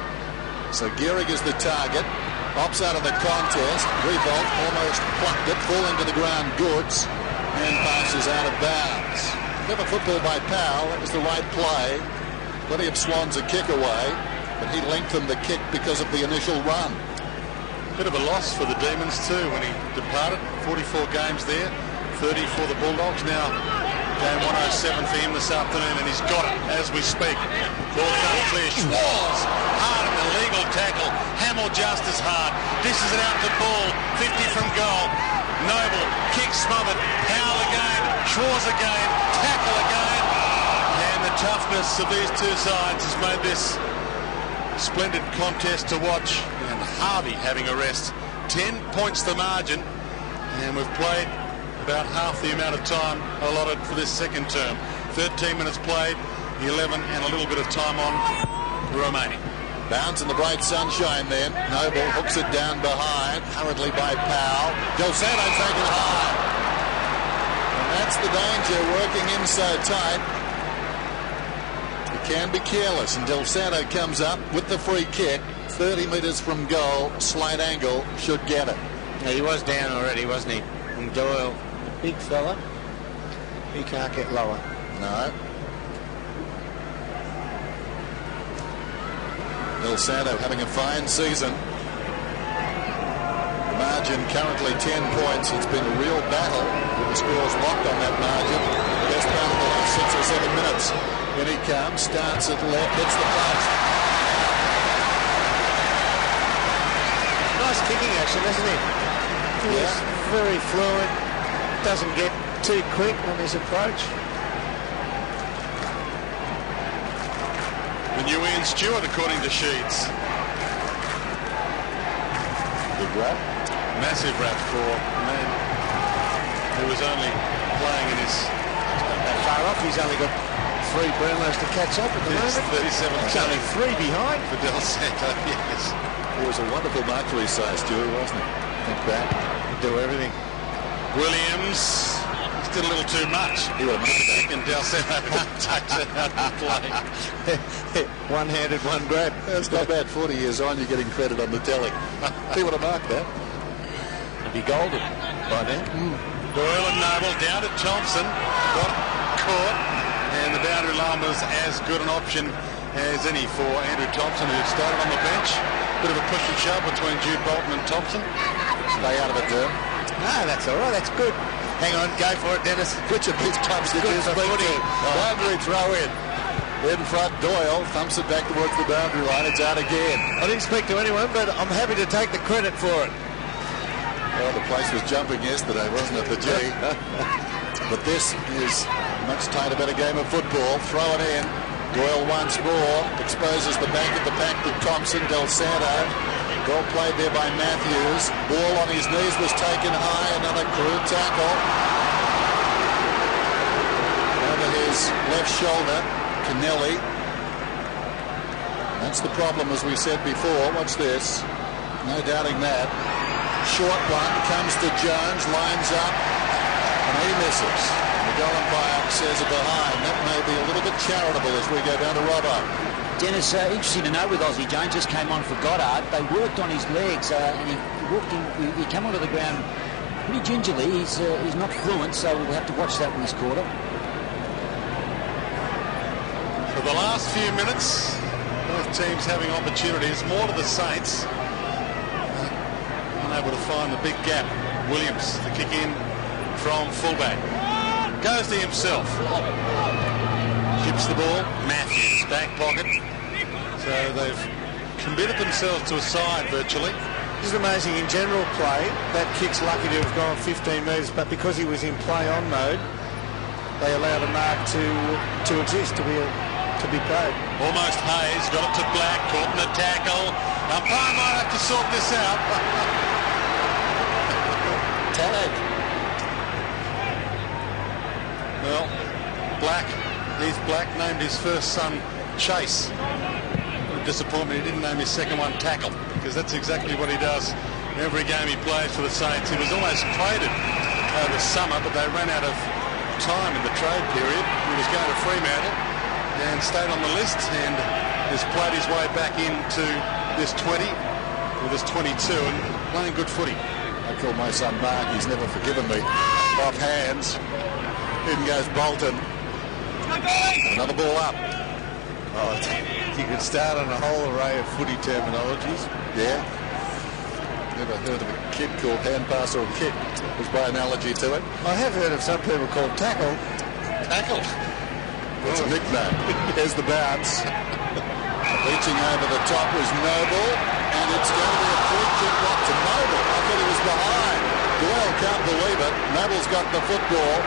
So Gehrig is the target. Opts out of the contest. Riewoldt almost plucked it. Falling to the ground goods. And passes out of bounds. Clever football by Powell. That was the right play. Plenty of Swans a kick away. But he lengthened the kick because of the initial run. Bit of a loss for the Demons too when he departed. 44 games there. 30 for the Bulldogs. Now game 107 for him this afternoon, and he's got it as we speak. Ball comes clear. Schwarz, hard and illegal tackle. Hamill just as hard. This is an out to ball. 50 from goal. Noble, kick smothered. Powell again. Schwarz again. Tackle again. And the toughness of these two sides has made this splendid contest to watch. And Harvey having a rest. 10 points the margin. And we've played about half the amount of time allotted for this second term. 13 minutes played, 11 and a little bit of time on remaining. Bounce in the bright sunshine then. Noble hooks it down behind, hurriedly by Powell. Del Santo taken high. And that's the danger, working in so tight. He can be careless, and Del Santo comes up with the free kick. 30 metres from goal, slight angle, should get it. Yeah, he was down already, wasn't he? And Doyle, big fella, he can't get lower. No. Del Santo having a fine season. The margin currently 10 points. It's been a real battle with the scores locked on that margin. Best part of the last 6 or 7 minutes. In he comes, starts at left, hits the post. Nice kicking action, isn't it? He's very fluid. Doesn't get too quick on his approach. The new Ian Stewart, according to Sheets. Big rap. Massive rap for a man who was only playing in his... That far off, he's only got 3 Brownlows to catch up at the moment. 37. He's only 3 behind. For Del Santo, yes. He was a wonderful mark for his size, Stewart, wasn't he? Think back. He'd do everything. Williams did a little too much. He would have made it. And Del Santo touch it out and play. One-handed, one grab. That's not bad. 40 years on, you're getting credit on the telly. He would have marked that. He'd be golden by then. Doyle and Noble down to Thompson. Got caught. And the boundary line was as good an option as any for Andrew Thompson, who started on the bench. Bit of a push and shove between Jude Bolton and Thompson. Stay out of it, Derm. No, that's all right. That's good. Hang on, go for it, Dennis. Which of these clubs did you speak to? Boundary throw in. In front, Doyle thumps it back towards the boundary line. It's out again. I didn't speak to anyone, but I'm happy to take the credit for it. Well, the place was jumping yesterday, wasn't it, the G? But this is a much tighter, better game of football. Throw it in. Doyle once more exposes the back of the pack to Thompson. Del Santo. Well played there by Matthews. Ball on his knees was taken high. Another crude tackle. Over his left shoulder, Kennelly. That's the problem, as we said before. Watch this. No doubting that. Short one comes to Jones, lines up, and he misses. The goal umpire says it behind. That may be a little bit charitable as we go down to Robbo. Dennis, interesting to know with Aussie. Jones just came on for Goddard. They worked on his legs, and he walked in. He came onto the ground pretty gingerly. He's not fluent, so we'll have to watch that in this quarter. For the last few minutes, both teams having opportunities. More to the Saints. Unable to find the big gap. Williams, the kick in from fullback. Goes to himself. Chips the ball. Matthews, back pocket. So they've committed themselves to a side virtually. This is amazing. In general play, that kick's lucky to have gone 15 metres, but because he was in play-on mode, they allowed a mark to exist, to be paid. Almost Hayes, got it to Black, caught in the tackle. Umpire might have to sort this out. Tag. Well, Heath Black named his first son Chase. What a disappointment he didn't name his second one Tackle, because that's exactly what he does every game he plays for the Saints. He was almost traded over summer, but they ran out of time in the trade period. He was going to Fremantle, and stayed on the list and has played his way back into this 20 or this 22 and playing good footy. I call my son Mark. He's never forgiven me. Off hands. In goes Bolton. Another ball up. Oh, you could start on a whole array of footy terminologies. Yeah. Never heard of a kid called hand pass or kick. Was by analogy to it. I have heard of some people called tackle. Tackle. That's a nickname. Here's the bounce. Reaching over the top was Noble, and it's going to be a free kick up to Noble. I thought he was behind. Doyle can't believe it. Noble's got the football.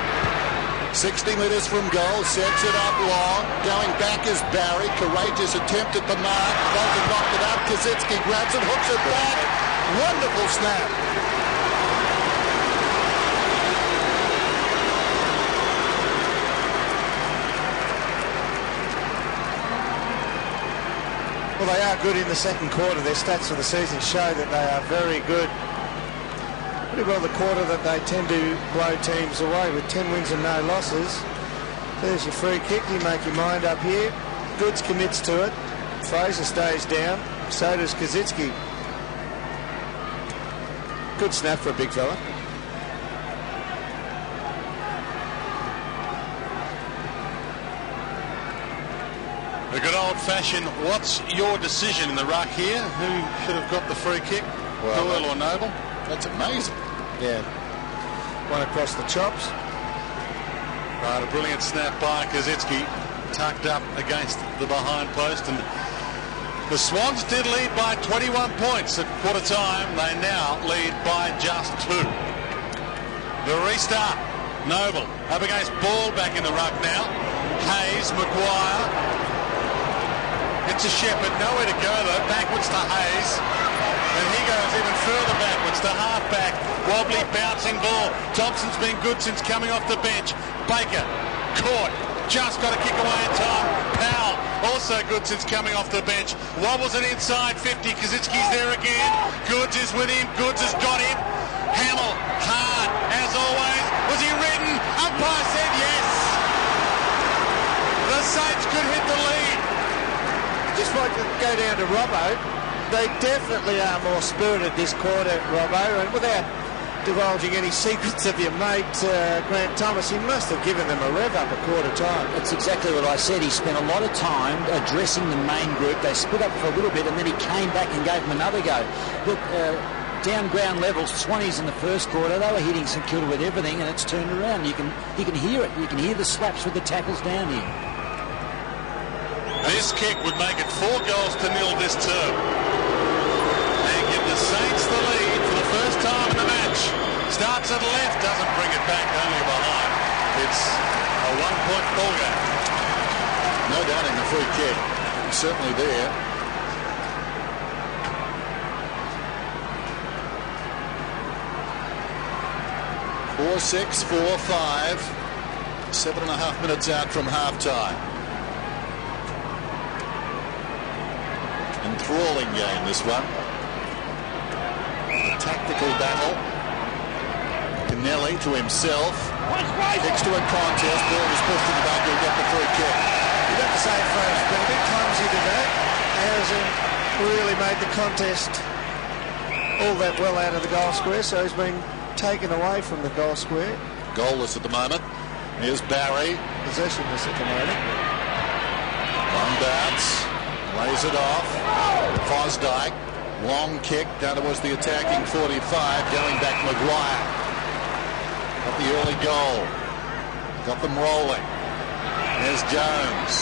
60 metres from goal, sets it up long. Going back is Barry. Courageous attempt at the mark. Bolton knocked it up. Kazitsky grabs it, hooks it back. Wonderful snap. Well, they are good in the second quarter. Their stats for the season show that they are very good. Pretty well the quarter that they tend to blow teams away with 10 wins and no losses. There's your free kick. You make your mind up here. Goods commits to it. Fraser stays down. So does Kazitsky. Good snap for a big fella. A good old-fashioned, what's your decision in the ruck here? Who should have got the free kick? Well, Doyle or Noble? That's amazing. Yeah. One across the chops. Right, a brilliant snap by Kazitsky, tucked up against the behind post, and the Swans did lead by 21 points at quarter time. They now lead by just 2. The restart. Noble up against Ball, back in the ruck now. Hayes, Maguire. It's a Shepherd, nowhere to go though. Backwards to Hayes. And he goes even further backwards to half-back. Wobbly, bouncing ball. Thompson's been good since coming off the bench. Baker, caught. Just got a kick away in time. Powell, also good since coming off the bench. Wobbles it inside 50. Kazitsky's there again. Goods is with him. Goods has got him. Hamill, hard, as always. Was he ridden? Umpire said yes. The Saints could hit the lead. Just like to go down to Robbo. They definitely are more spirited this quarter, Robbo, and without divulging any secrets of your mate, Grant Thomas, he must have given them a rev up at quarter time. That's exactly what I said. He spent a lot of time addressing the main group. They split up for a little bit, and then he came back and gave them another go. Look, down ground levels, Swannies in the first quarter, they were hitting St Kilda with everything, and it's turned around. You can hear it. You can hear the slaps with the tackles down here. This kick would make it 4 goals to 0 this term. And give the Saints the lead for the first time in the match. Starts at left, doesn't bring it back, only behind. It's a 1-point ball game. No doubting the free kick. He's certainly there. Four, 6, 4, 5. 7.5 minutes out from half-time. Enthralling game, this one. A tactical battle. Canelli to himself. Next to a contest. Ball was pushed in the back. He'll get the free kick. You'd have to say Fraser's been a bit clumsy today. Hasn't really made the contest all that well out of the goal square, so he's been taken away from the goal square. Goalless at the moment. Here's Barry. Possessionless at the moment. One bounce. Lays it off. Fosdyke. Long kick down towards the attacking 45. Going back Maguire. Got the early goal. Got them rolling. There's Jones.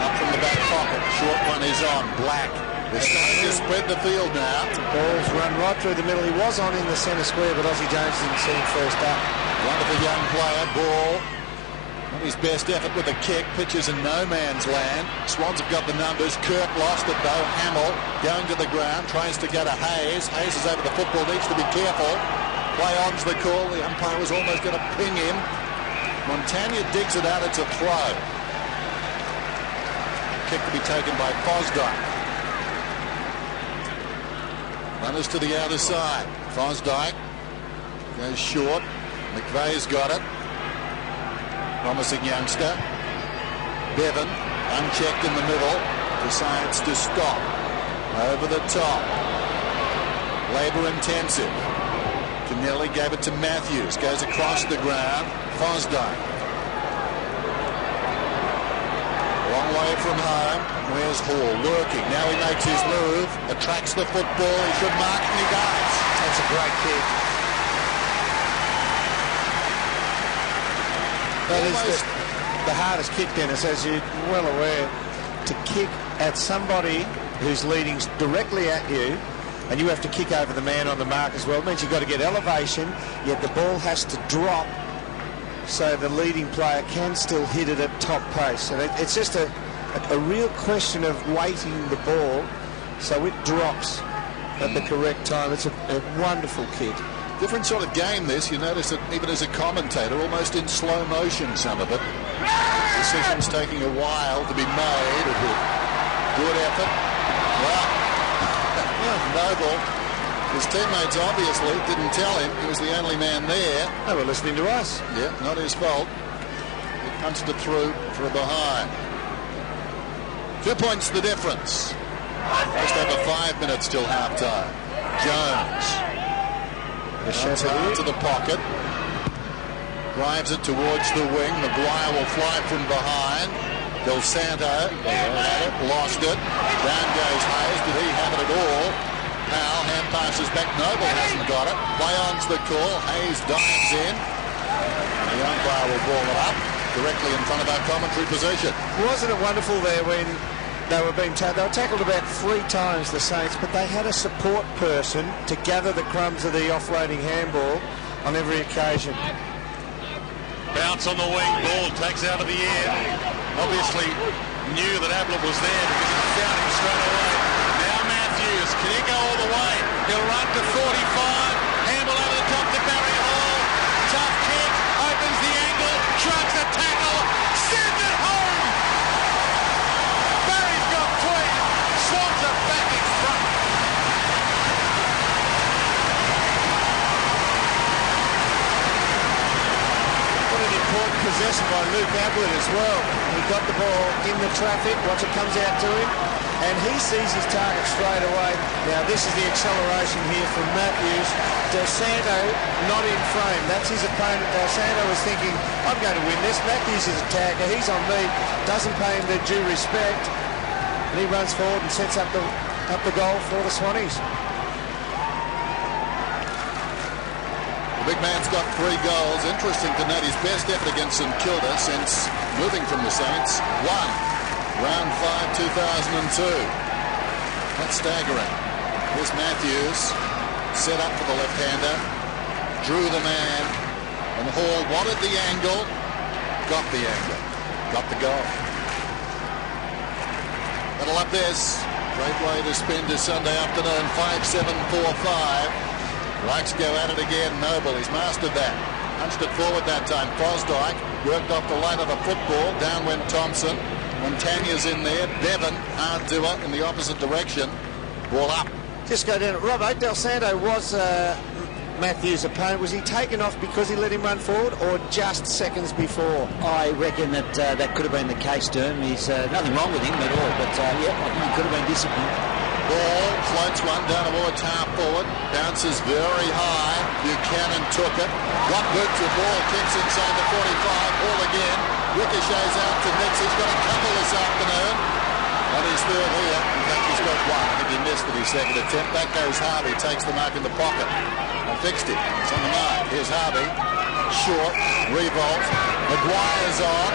Up from the back pocket. Short one is on. Black. They're starting to spread the field now. Ball's run right through the middle. He was on in the centre square, but Aussie Jones didn't see him first up. Wonderful young player. Ball. Not his best effort with a kick. Pitches in no man's land. Swans have got the numbers. Kirk lost it though. Hamill going to the ground. Tries to go to Hayes. Hayes is over the football. Needs to be careful. Play on's the call. The umpire was almost going to ping him. Montagna digs it out. It's a throw. Kick to be taken by Fosdyke. Runners to the outer side. Fosdyke goes short. McVeigh's got it. Promising youngster. Bevan, unchecked in the middle, decides to stop. Over the top. Labour intensive. Kennelly gave it to Matthews. Goes across the ground. Fosdyke. Long way from home. Where's Hall? Lurking. Now he makes his move. Attracts the football. He should mark, and he does. That's a great kick. That is the hardest kick, Dennis, as you're well aware. To kick at somebody who's leading directly at you, and you have to kick over the man on the mark as well. It means you've got to get elevation, yet the ball has to drop so the leading player can still hit it at top pace. And it's just a real question of weighting the ball so it drops at the correct time. It's a wonderful kick. Different sort of game this. You notice that even as a commentator, almost in slow motion, some of it. Decisions taking a while to be made. Good effort. Well, Noble, his teammates obviously didn't tell him he was the only man there. They were listening to us. Yeah, not his fault. He punched it through for a behind. 2 points the difference. Just over 5 minutes till half-time. Jones. To the pocket. Drives it towards the wing. Maguire will fly from behind. Del Santo lost it. Down goes Hayes. Did he have it at all? Powell hand passes back. Noble hasn't got it. Play on's the call. Hayes dives in. The umpire will ball it up directly in front of our commentary position. Wasn't it wonderful there when they were being tackled? They were tackled about 3 times, the Saints, but they had a support person to gather the crumbs of the offloading handball on every occasion. Bounce on the wing, ball takes out of the air. Obviously knew that Ablett was there because he found him straight away. Now Matthews, can he go all the way? He'll run to 45. Handball over the top to Barry Hall. Tough kick, opens the angle, shrugs the tackle, sends it home. Barry's got clean. Swans are back in front. Important possession by Luke Ablett as well. He got the ball in the traffic. Watch it comes out to him, and he sees his target straight away. Now this is the acceleration here from Matthews. Del Santo not in frame. That's his opponent. Del Santo was thinking, I'm going to win this. Matthews is a tagger. He's on me. Doesn't pay him their due respect, and he runs forward and sets up the goal for the Swannies. Big man's got 3 goals. Interesting to note his best effort against St.Kilda since moving from the Saints. 1, round 5, 2002. That's staggering. Here's Matthews, set up for the left-hander, drew the man, and Hall wanted the angle, got the angle, got the goal. That'll up this. Great way to spend his Sunday afternoon. 5-7-4-5. Likes go at it again. Noble, he's mastered that. Punched it forward that time. Fosdyke worked off the line of the football. Down went Thompson. Montanya's in there. Bevan, hard doer in the opposite direction. Ball up. Just go down. Robbo, Del Santo was Matthews' opponent. Was he taken off because he let him run forward, or just seconds before? I reckon that that could have been the case, Durham. He's nothing wrong with him at all, but yeah, I think he could have been disciplined. Ball floats one down towards half forward. Bounces very high. Buchanan took it. Got good to ball. Kicks inside the 45. Ball again. Ricochets out to Nix. He's got a couple this afternoon. And he's third here. In fact, he's got 1. I think he missed with his second attempt. Back goes Harvey. Takes the mark in the pocket. I fixed it. It's on the mark. Here's Harvey. Short. Riewoldt. Maguire's on.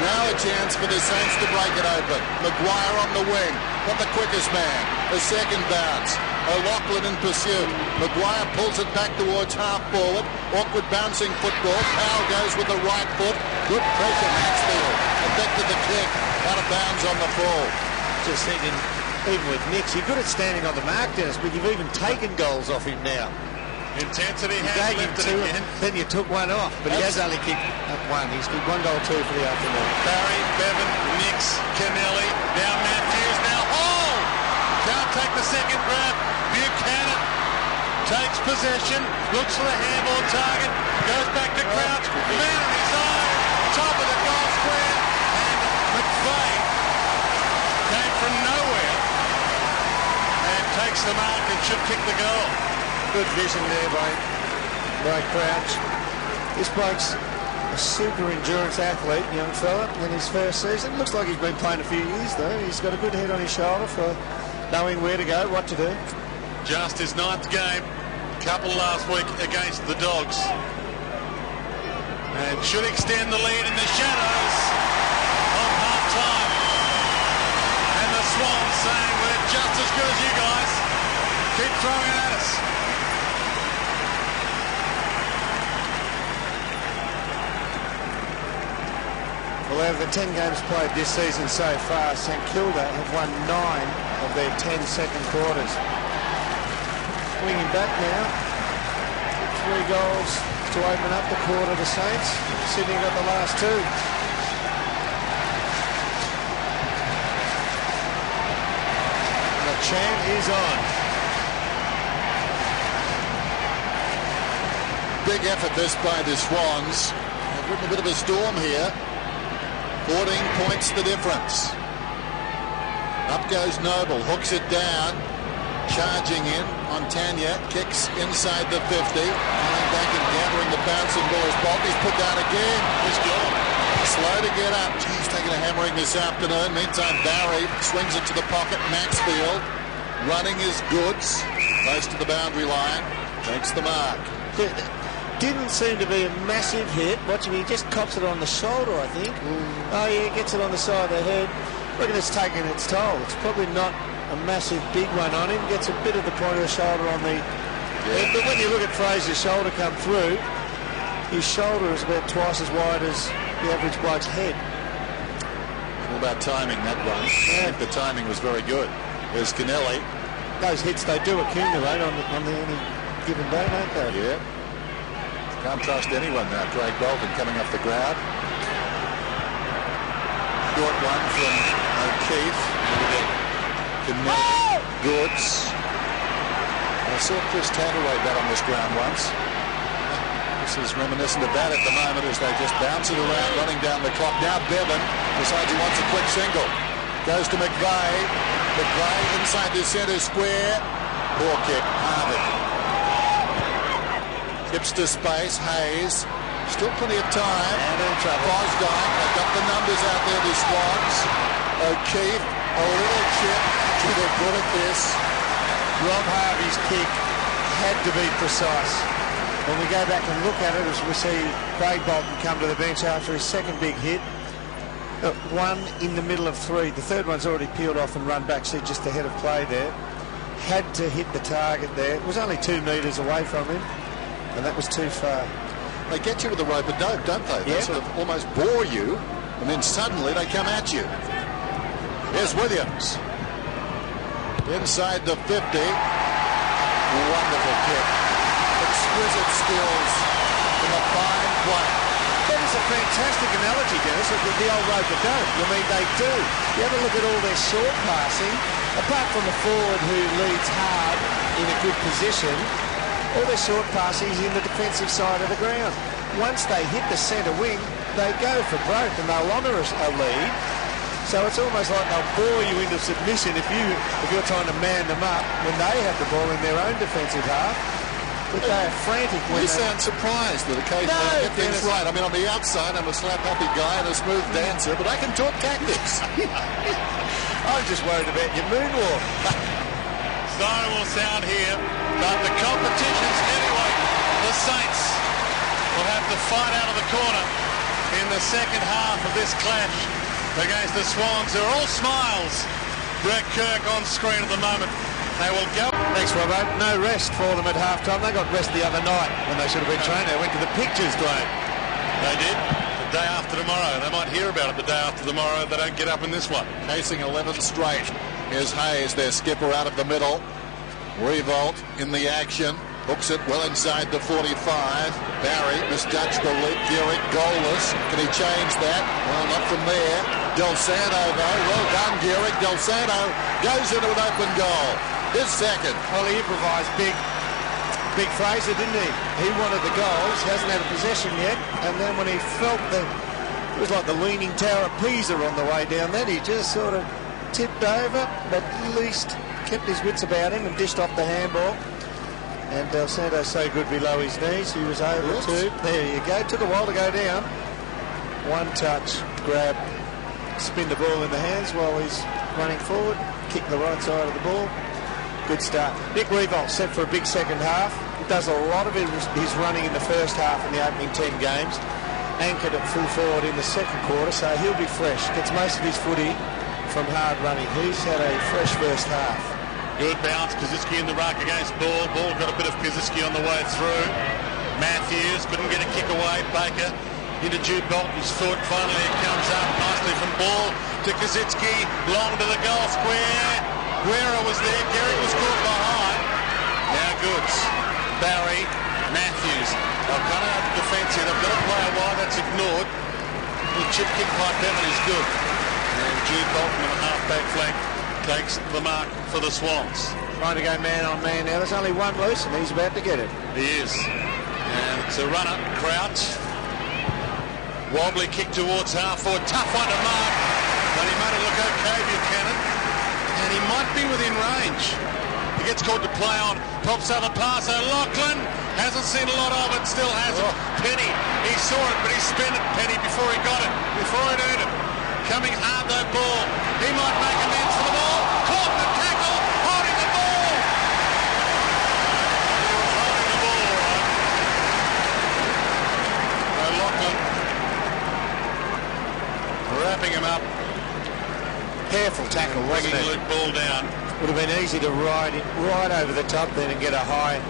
Now a chance for the Saints to break it open. Maguire on the wing. Got the quickest man. A second bounce. O'Loughlin in pursuit. Maguire pulls it back towards half forward. Awkward bouncing football. Powell goes with the right foot. Good pressure. Maxfield affected the kick. Out of bounds on the fall. Just thinking, even with Nix, you're good at standing on the mark, Dennis, but you've even taken goals off him now. Intensity You has gave him lifted 2, again. then you took 1 off, but he has only kicked 1. He's kicked 1 goal 2 for the afternoon. Barry, Bevan, Nix, Kennelly, now Matthews, now Hall! Can't take the second grab. Buchanan takes possession, looks for the handball target, goes back to Crouch, man on his own, top of the goal square, and makes the mark and should kick the goal. Good vision there by Crouch. This bloke's a super endurance athlete, young fella, in his first season. Looks like he's been playing a few years, though. He's got a good head on his shoulder for knowing where to go, what to do. Just his 9th game, couple last week against the Dogs. And should extend the lead in the shadows of half-time. And the Swans saying, we're just as good as you guys. Keep throwing at us. Well, out of the 10 games played this season so far, St.Kilda have won 9 of their 10 second quarters. Swinging back now. 3 goals to open up the quarter to Saints. Sydney got the last 2. And the chant is on. Big effort this by the Swans. They've ridden a bit of a storm here. 14 points the difference. Up goes Noble, hooks it down. Charging in on Tanya, kicks inside the 50. Coming back and gathering the bouncing ball is Bolt. He's put down again. He's gone. Slow to get up. He's taking a hammering this afternoon. Meantime, Barry swings it to the pocket. Maxfield running his goods. Close to the boundary line. Takes the mark. Didn't seem to be a massive hit. Watching, he just cops it on the shoulder, I think. Oh, yeah, gets it on the side of the head. Look at it's taking its toll. It's probably not a massive big one on him. Gets a bit of the point of the shoulder on the head. But when you look at Fraser's shoulder come through, his shoulder is about twice as wide as the average bloke's head. All about timing, that one. Yeah. I think the timing was very good. There's Kennelly. Those hits, they do accumulate on any given day, don't they? Yeah. Can't trust anyone now. Craig Bolton coming off the ground. Short one from O'Keefe. Kennelly. Goods. I saw Chris Tataway bat on this ground once. This is reminiscent of that at the moment as they just bounce it around, running down the clock. Now Bevan decides he wants a quick single. Goes to McVeigh. McVeigh inside the centre square. Poor kick. Harvard. Tips to space. Hayes. Still plenty of time. And in trouble. Bosdyke. They've got the numbers out there, the Swans. O'Keefe. A little chip. Gee, they're good at this. Rob Harvey's kick had to be precise. When we go back and look at it, as we see Craig Bolton come to the bench after his second big hit. One in the middle of 3. The third one's already peeled off and run back, see, just ahead of play there. Had to hit the target there. It was only 2 metres away from him, and that was too far. They get you with a rope-a-dope, don't they? They sort of almost bore you, and then suddenly they come at you. Here's Williams. Inside the 50. Wonderful kick. Exquisite skills from a fine play. That is a fantastic analogy, Dennis, of the old rope-a-dope. I mean, they do. You have a look at all their short passing, apart from the forward who leads hard in a good position, all their short passing is in the defensive side of the ground. Once they hit the centre wing, they go for broke and they'll honour a lead. So it's almost like they'll bore you into submission if you're trying to man them up when they have the ball in their own defensive half. But they are frantic when You sound surprised that occasionally I get things right. I mean, on the outside, I'm a slap-happy guy and a smooth dancer, but I can talk tactics. I'm just worried about your moonwalk. Siren will sound here, but the competition's heavyweight. The Saints will have to fight out of the corner in the second half of this clash against the Swans, who are all smiles. Brett Kirk on screen at the moment. They will go. Thanks, Robbo. No rest for them at half-time. They got rest the other night when they should have been trained. They went to the pictures, Dwayne. They did. The day after tomorrow. They might hear about it the day after tomorrow if they don't get up in this one. Casing 11 straight. Here's Hayes, their skipper, out of the middle. Riewoldt in the action. Hooks it well inside the 45. Barry misjudged the lead. Gehrig goalless. Can he change that? Well, not from there. Del Santo, though. Well done, Gehrig. Del Santo goes into an open goal. His second. Well, he improvised big Fraser, didn't he? He wanted the goals. Hasn't had a possession yet. And then when he felt it was like the Leaning Tower of Pisa on the way down, then he just sort of tipped over. But at least kept his wits about him and dished off the handball. And Del Santo so good below his knees, he was able to. There you go. Took a while to go down. One touch, grab, spin the ball in the hands while he's running forward, kick the right side of the ball. Good start. Nick Riewoldt set for a big second half. He does a lot of his running in the first half in the opening 10 games. Anchored at full forward in the second quarter, so he'll be fresh. Gets most of his footy from hard running. He's had a fresh first half. Good bounce. Kaczynski in the ruck against Ball. Ball got a bit of Kaczynski on the way through. Matthews couldn't get a kick away. Baker into Jude Bolton's foot. Finally it comes up nicely from Ball to Kaczynski. Long to the goal square. Guerra was there. Gehrig was caught behind. Now Goods. Barry. Matthews. They've gone out of defence here. They've got a player wide. That's ignored. The chip kick by Bevan is good. And Jude Bolton on the half-back flank takes the mark for the Swans. Trying to go man on man now. There's only one loose and he's about to get it. He is. And it's a runner. Crouch. Wobbly kick towards half forward. Tough one to mark. But he made it look okay, Buchanan. And he might be within range. He gets called to play on. Pops out the pass. O'Loughlin hasn't seen a lot of it. Still hasn't. Penny. He saw it, but he spent it, Penny, before he got it. Before it earned it. Coming hard, though, Ball. He might make amends for the ball. Caught the tackle. Holding the ball. He was holding the ball, right? O'Loughlin wrapping him up. Careful tackle, wasn't it? Luke Ball down. Would have been easy to ride it right over the top then and get a high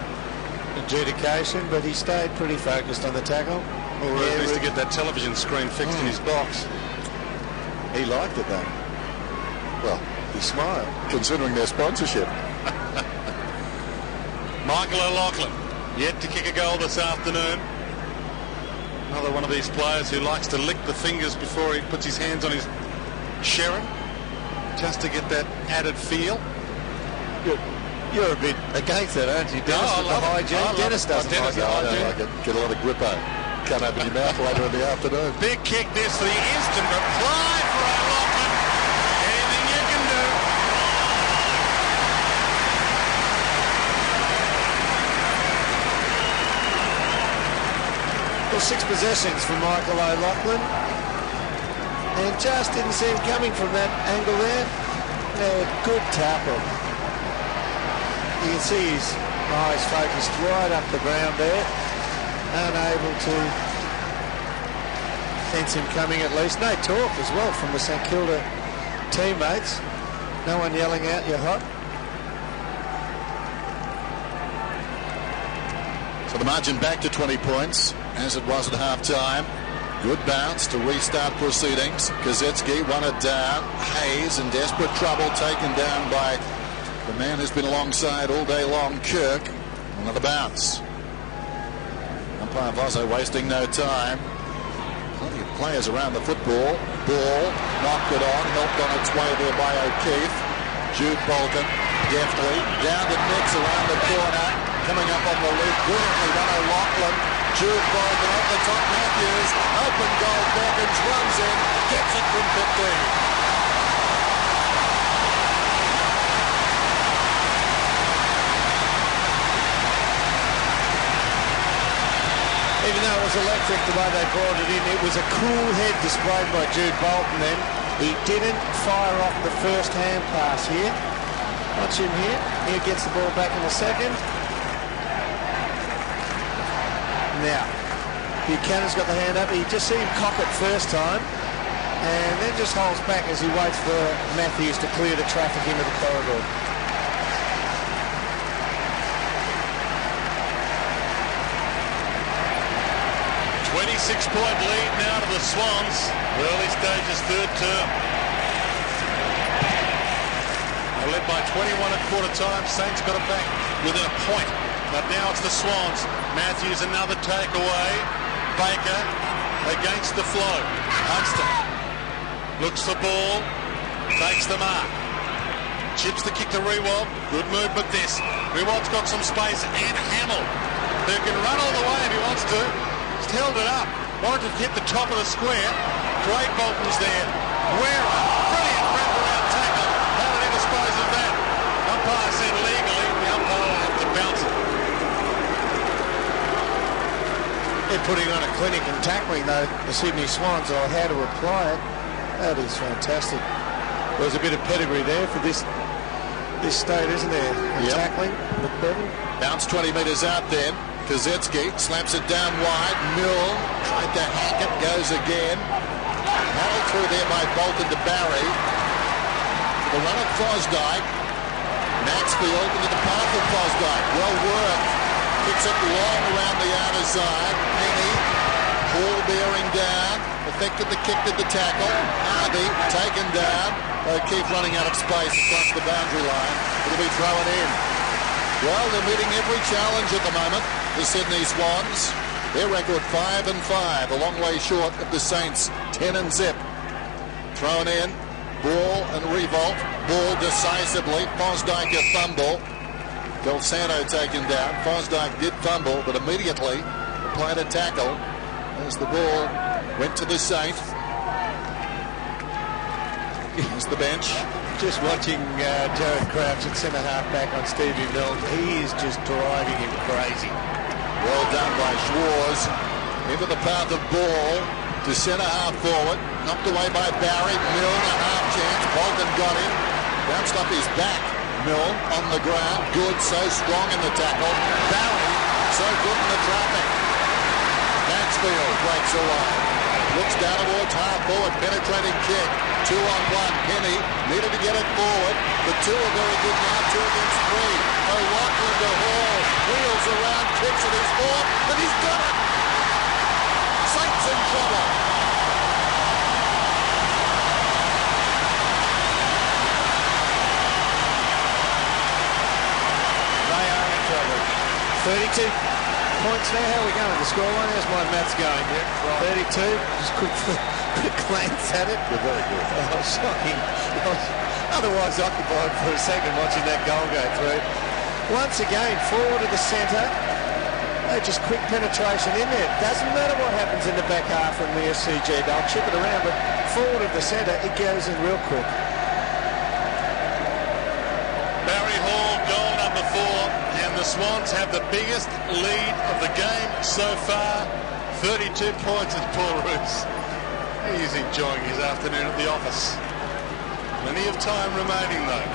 adjudication, but he stayed pretty focused on the tackle. Or at least to get that television screen fixed in his box. He liked it though. Well, he smiled, considering their sponsorship. Michael O'Loughlin, yet to kick a goal this afternoon. Another one of these players who likes to lick the fingers before he puts his hands on his Sharon, just to get that added feel. You're a bit against that, aren't you, Dennis? No, with the hygiene. Dennis doesn't like it. I don't like it. Get a lot of grippo. Come up in your mouth later in the afternoon. Big kick this for the instant reply for O'Loughlin. Anything you can do. Well, 6 possessions from Michael O'Loughlin. And just didn't see him coming from that angle there. Good tackle. You can see his eyes focused right up the ground there. Unable to sense him coming at least. No talk as well from the St Kilda teammates. No one yelling out, "You're hot." So the margin back to 20 points, as it was at half-time. Good bounce to restart proceedings. Kaczynski won it down. Hayes in desperate trouble, taken down by the man who's been alongside all day long, Kirk. Another bounce. Umpire Vozzo wasting no time. Plenty of players around the football. Ball knocked it on, helped on its way there by O'Keefe. Jude Bolton deftly down to Nicks around the corner. Coming up on the loop, brilliantly done O'Loughlin. Jude Bolton up the top, Matthews. Open goal, Beckins runs in, gets it from 15. Even though it was electric the way they brought it in, it was a cool head displayed by Jude Bolton then. He didn't fire off the first hand pass here. Watch him here. He gets the ball back in a second. Now, Buchanan's got the hand up. You just see him cock it first time and then just holds back as he waits for Matthews to clear the traffic into the corridor. Six-point lead now to the Swans. Early stages, third term. They're led by 21 at quarter time. Saints got it back within a point. But now it's the Swans. Matthews another takeaway. Baker against the flow. Hunston looks the ball. Takes the mark. Chips the kick to Riewoldt. Good movement this. Riewoldt's got some space. And Hamill, who can run all the way if he wants to. He's held it up. Wanted to hit the top of the square. Craig Bolton's there. Guerra, brilliant wrap-around tackle. How did he dispose of that? putting on a clinic and tackling the Sydney Swans on how to apply it. That is fantastic. There's a bit of pedigree there for this state, isn't there? Tackling. Bounce 20 metres out then. Kazetsky slaps it down wide. Mill tried to hack it, goes again. Held through there by Bolton to Barry. The run at Fosdyke. Maxfield into the path of Fosdyke. Well worked. Kicks it long around the outer side. Penny. Ball bearing down. Affected the kick to the tackle. Harvey taken down. O'Keefe running out of space across the boundary line. It'll be thrown in. Well, they're meeting every challenge at the moment. The Sydney Swans. Their record 5-5, a long way short of the Saints 10-0. Thrown in. Ball and Riewoldt. Ball decisively. Fosdyke a fumble. Del Santo taken down. Fosdyke did fumble, but immediately applied a tackle as the ball went to the Saint. Here's the bench. Just watching Jared Crouch at centre half back on Stevie Milne. He is just driving him crazy. Well done by Schwarz. Into the path of ball to centre half forward. Knocked away by Barry. Milne a half chance. Bolton got him. Bounced up his back. Milne on the ground. Good, so strong in the tackle. Barry, so good in the traffic. Maxfield breaks away. Looks down towards half forward. Penetrating kick. 2 on 1. Penny needed to get it forward. The two are very good now. 2 against 3. O'Loughlin to Hall. Wheels around. Kicks it. He's forward. And he's got it. Saints in trouble. They are in trouble. 32 points now. How are we going? The scoreline? How's my maths going? Yeah, right. 32. Just quick glance at it. You're very good. Oh, shocking. I was otherwise occupied for a second watching that goal go through. Once again, forward of the centre. Just quick penetration in there. Doesn't matter what happens in the back half from the SCG. They'll chip it around, but forward of the centre, it goes in real quick. Barry Hall, goal number 4, and the Swans have the biggest lead of the game so far. 32 points at Paul Roos. He's enjoying his afternoon at the office. Plenty of time remaining though.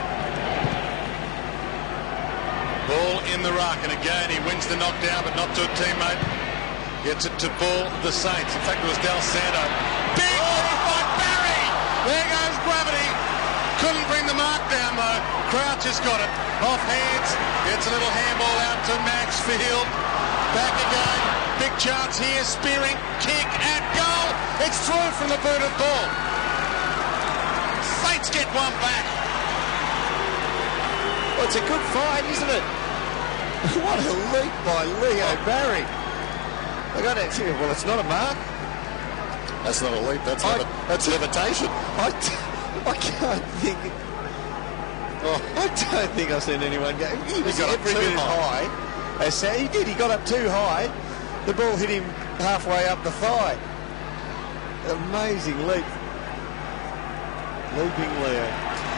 Ball in the ruck, and again he wins the knockdown, but not to a teammate. Gets it to ball the Saints. In fact, it was Del Santo. Big lead by Barry. There goes gravity. Couldn't bring the mark down though. Crouch has got it. Off hands. Gets a little handball out to Maxfield. Back again. Big chance here. Spearing. Kick at goal. It's through from the booted ball. Saints get one back. Well, it's a good fight, isn't it? What a leap by Leo Barry. I got it. Well, it's not a mark. That's not a leap. That's levitation. I can't think. I don't think I've seen anyone go. He was got up every too bit high. He did. He got up too high. The ball hit him halfway up the thigh. Amazing leap. Leaping Leo.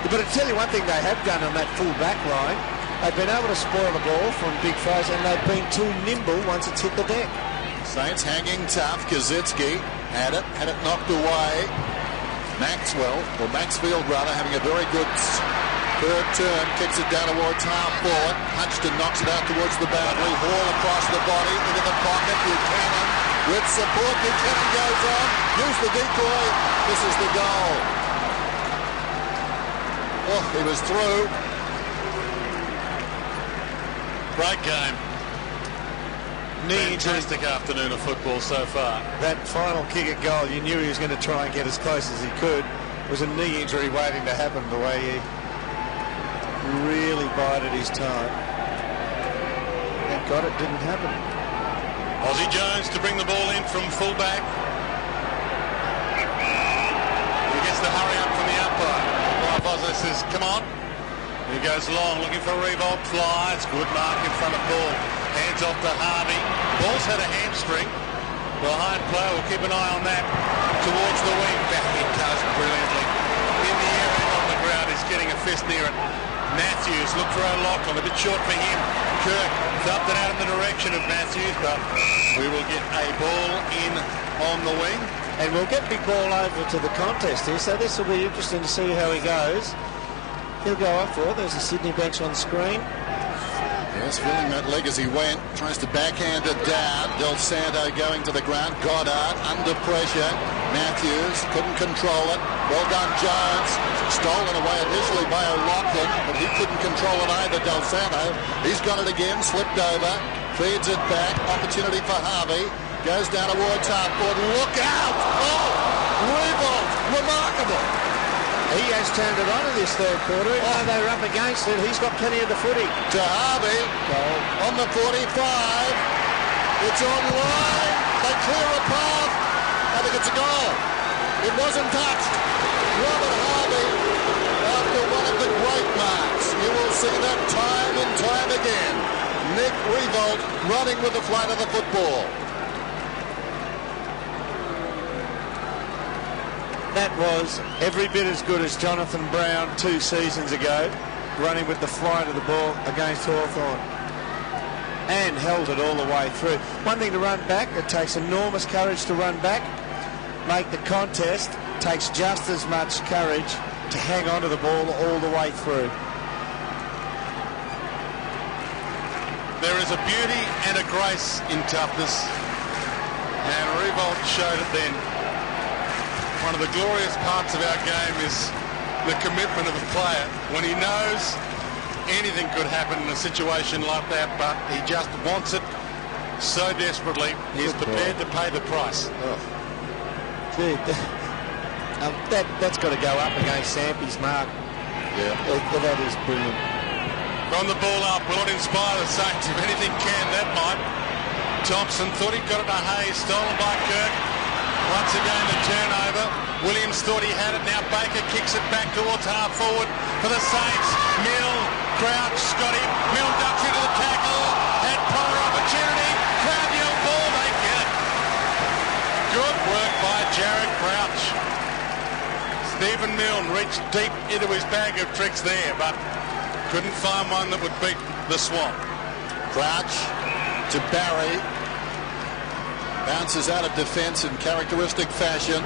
But I tell you one thing they have done on that full back line, they've been able to spoil the ball from big throws, and they've been too nimble once it's hit the deck. Saints hanging tough. Kazitsky had it knocked away. Maxfield rather, having a very good third turn, kicks it down towards half forward. Punched and knocks it out towards the boundary. Hall across the body, into the pocket. Buchanan with support. Buchanan goes on. Use the decoy. This is the goal. Oh, he was through. Great game. Fantastic afternoon of football so far. That final kick at goal, you knew he was going to try and get as close as he could. It was a knee injury waiting to happen, the way he really bided his time. Thank God it didn't happen. Ozzie Jones to bring the ball in from fullback. He gets the hurry up from the umpire. Ozzie says, come on. He goes long, looking for a Riewoldt. Flies. Good mark in front of ball. Hands off to Harvey. Ball's had a hamstring. Behind play, we'll keep an eye on that. Towards the wing. Back it goes brilliantly. In the air and on the ground. He's getting a fist near it. Matthews looked for O'Loughlin. A bit short for him. Kirk thumped it out in the direction of Matthews, but we will get a ball in on the wing. And we'll get big ball over to the contest here, so this will be interesting to see how he goes. He'll go up for it. There's the Sydney bench on screen. Yes, feeling that leg as he went. Tries to backhand it down. Del Santo going to the ground. Goddard under pressure. Matthews couldn't control it. Well done, Jones. Stolen away initially by O'Loughlin, but he couldn't control it either, Del Santo. He's got it again. Slipped over. Feeds it back. Opportunity for Harvey. Goes down towards half-forward. Look out! Oh! Riewoldt! Remarkable! He has turned it on in this third quarter. Even though they're up against it, he's got plenty of the footy. To Harvey. Goal. On the 45. It's online. They clear a path. I think it's a goal. It wasn't touched. Robert Harvey, after one of the great marks. You will see that time and time again. Nick Riewoldt running with the flight of the football. That was every bit as good as Jonathan Brown 2 seasons ago, running with the flight of the ball against Hawthorn. And held it all the way through. One thing to run back, it takes enormous courage to run back. Make the contest, takes just as much courage to hang on to the ball all the way through. There is a beauty and a grace in toughness, and Riewoldt showed it then. One of the glorious parts of our game is the commitment of a player when he knows anything could happen in a situation like that, but he just wants it so desperately. He's prepared to pay the price. Oh. Gee, that's got to go up against Sampy's mark. Yeah. That is brilliant. On the ball up, will it inspire the Saints? If anything can, that might. Thompson thought he got it to Hayes, stolen by Kirk. Once again, the turnover. Williams thought he had it. Now Baker kicks it back towards half forward for the Saints. Mill, Crouch, got him. Mill ducks into the tackle. Had prior opportunity. Crowd yell ball. They get it. Good work by Jared Crouch. Stephen Milne reached deep into his bag of tricks there, but couldn't find one that would beat the Swan. Crouch to Barry. Bounces out of defence in characteristic fashion.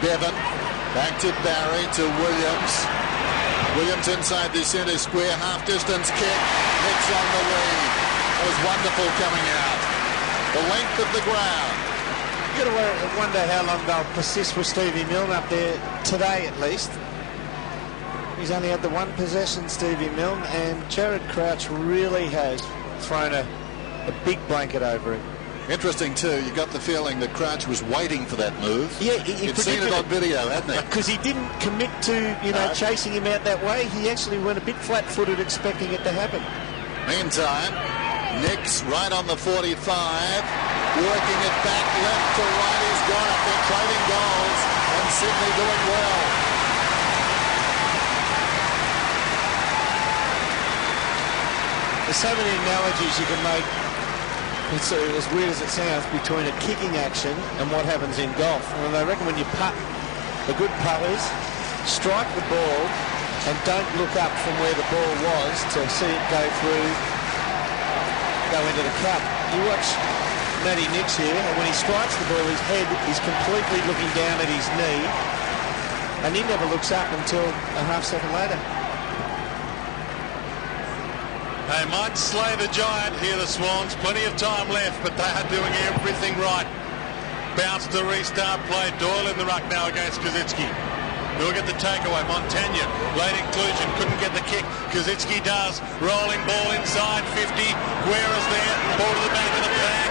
Bevan back to Barry to Williams. Williams inside the centre square, half distance kick. Nick's on the lead. That was wonderful coming out. The length of the ground. You've got to wonder how long they'll persist with Stevie Milne up there today at least. He's only had the one possession, Stevie Milne, and Jared Crouch really has thrown a big blanket over him. Interesting too, you got the feeling that Crouch was waiting for that move. Yeah, He'd seen it on video, hadn't he? Because he didn't commit to, chasing him out that way. He actually went a bit flat-footed expecting it to happen. Meantime, Nick's right on the 45, working it back left to right. He's got it. They're trading goals, and Sydney doing well. There's so many analogies you can make. It's as weird as it sounds, between a kicking action and what happens in golf. And I reckon when you putt, the good putters strike the ball and don't look up from where the ball was to see it go into the cup. You watch Matty Nicks here, and when he strikes the ball, his head is completely looking down at his knee, and he never looks up until a half second later. They might slay the giant here, the Swans. Plenty of time left, but they are doing everything right. Bounce to restart play. Doyle in the ruck now against Kazitsky. He'll get the takeaway. Montagna, late inclusion, couldn't get the kick. Kazitsky does. Rolling ball inside 50. Guerra's there. Ball to the back of the bag.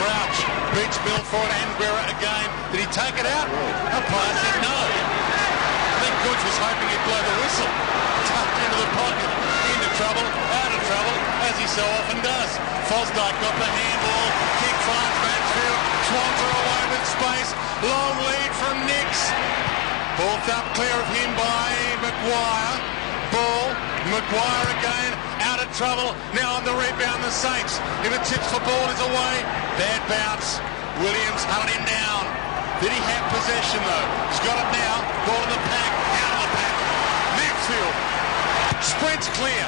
Crouch beats Milford and Guerra again. Did he take it out? Umpire said no. I think Gooch was hoping he'd blow the whistle. Tucked into the pocket. Into trouble. Out of trouble, as he so often does. Fosdyke got the handball. Kick finds Mansfield. Swans are away with space. Long lead from Nicks. Ball up clear of him by Maguire. Ball. Maguire again. Out of trouble. Now on the rebound, the Saints. If it sits for ball, is away. Bad bounce. Williams hunted him down. Did he have possession though? He's got it now. Ball in the pack. Out of the pack. Mansfield sprints clear.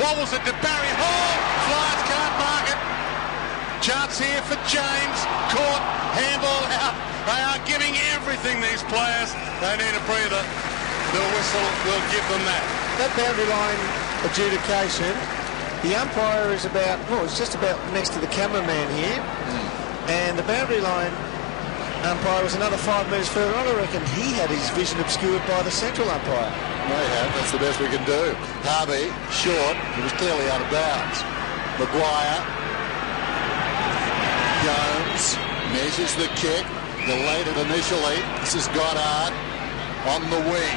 Wobbles it to Barry Hall. Flies, can't mark it. Chance here for James. Caught. Handball out. They are giving everything, these players. They need a breather. The whistle will give them that. That boundary line adjudication, the umpire is about, well, it's just about next to the cameraman here. And the boundary line umpire was another 5 metres further on. I reckon he had his vision obscured by the central umpire. May have. That's the best we can do. Harvey, short. He was clearly out of bounds. Maguire. Jones measures the kick. Delayed it initially. This is Goddard on the wing.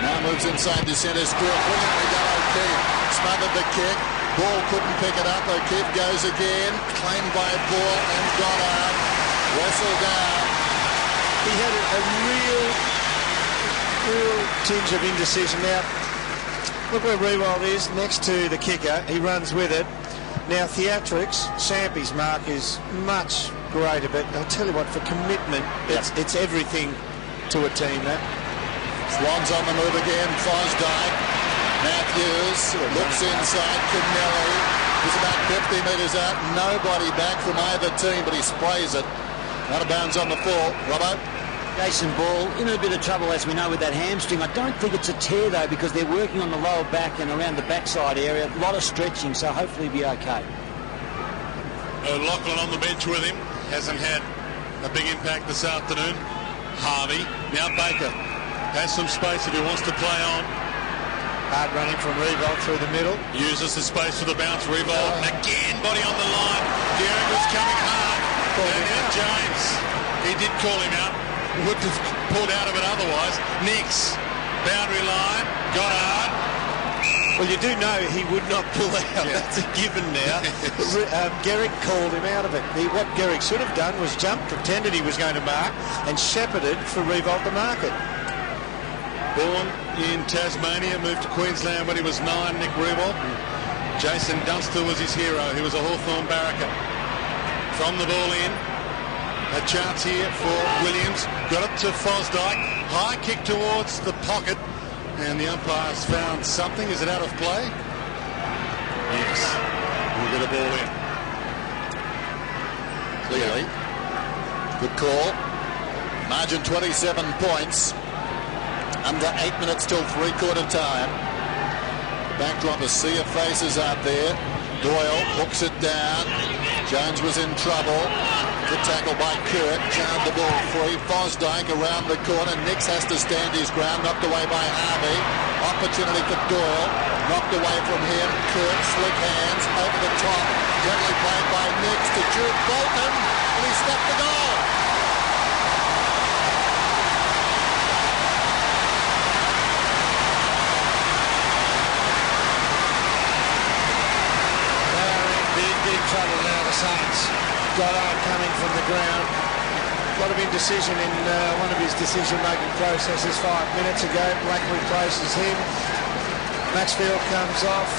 Now moves inside the centre square. Brilliantly done O'Keefe. Smothered the kick. Ball couldn't pick it up. O'Keefe goes again. Claimed by Ball and Goddard. Wrestled down. He had a real tinge of indecision. Now, look where Riewoldt is next to the kicker. He runs with it. Now, theatrics, Sampy's mark is much greater, but I'll tell you what, for commitment, it's everything to a team, that. Swans on the move again. Fosdyke. Matthews looks inside. Kennelly. He's about 50 metres out. Nobody back from either team, but he sprays it. Out of bounds on the fall. Robbo. Jason Ball in a bit of trouble, as we know, with that hamstring. I don't think it's a tear, though, because they're working on the lower back and around the backside area. A lot of stretching, so hopefully he'll be okay. Lachlan on the bench with him. Hasn't had a big impact this afternoon. Harvey. Now Baker has some space if he wants to play on. Hard running from Riewoldt through the middle. Uses the space for the bounce. Riewoldt again, body on the line. Derek was coming hard. And now James. He did call him out. Would have pulled out of it otherwise. Nicks. Boundary line. Goddard. Well, you do know he would not pull out. Yeah. That's a given now. Garrick called him out of it. What Garrick should have done was jump, pretended he was going to mark, and shepherded for Riewoldt to mark it. Born in Tasmania, moved to Queensland when he was 9, Nick Riewoldt. Jason Dunster was his hero. He was a Hawthorn barracker. From the ball in. A chance here for Williams. Got it to Fosdyke. High kick towards the pocket. And the umpire's found something. Is it out of play? Yes. We'll get a ball in. Clearly. Good call. Margin 27 points. Under 8 minutes till three-quarter time. Backdrop, a sea of faces out there. Doyle hooks it down. Jones was in trouble. Good tackle by Kirk. Charmed the ball free. Fosdyke around the corner. Nicks has to stand his ground. Knocked away by Harvey. Opportunity for Doyle. Knocked away from him. Kirk, slick hands, over the top. Gently played by Nicks to Jude Bolton. And he stopped the goal. Trouble now, the Saints. Goddard coming from the ground. A lot of indecision in one of his decision-making processes 5 minutes ago. Black replaces him. Maxfield comes off.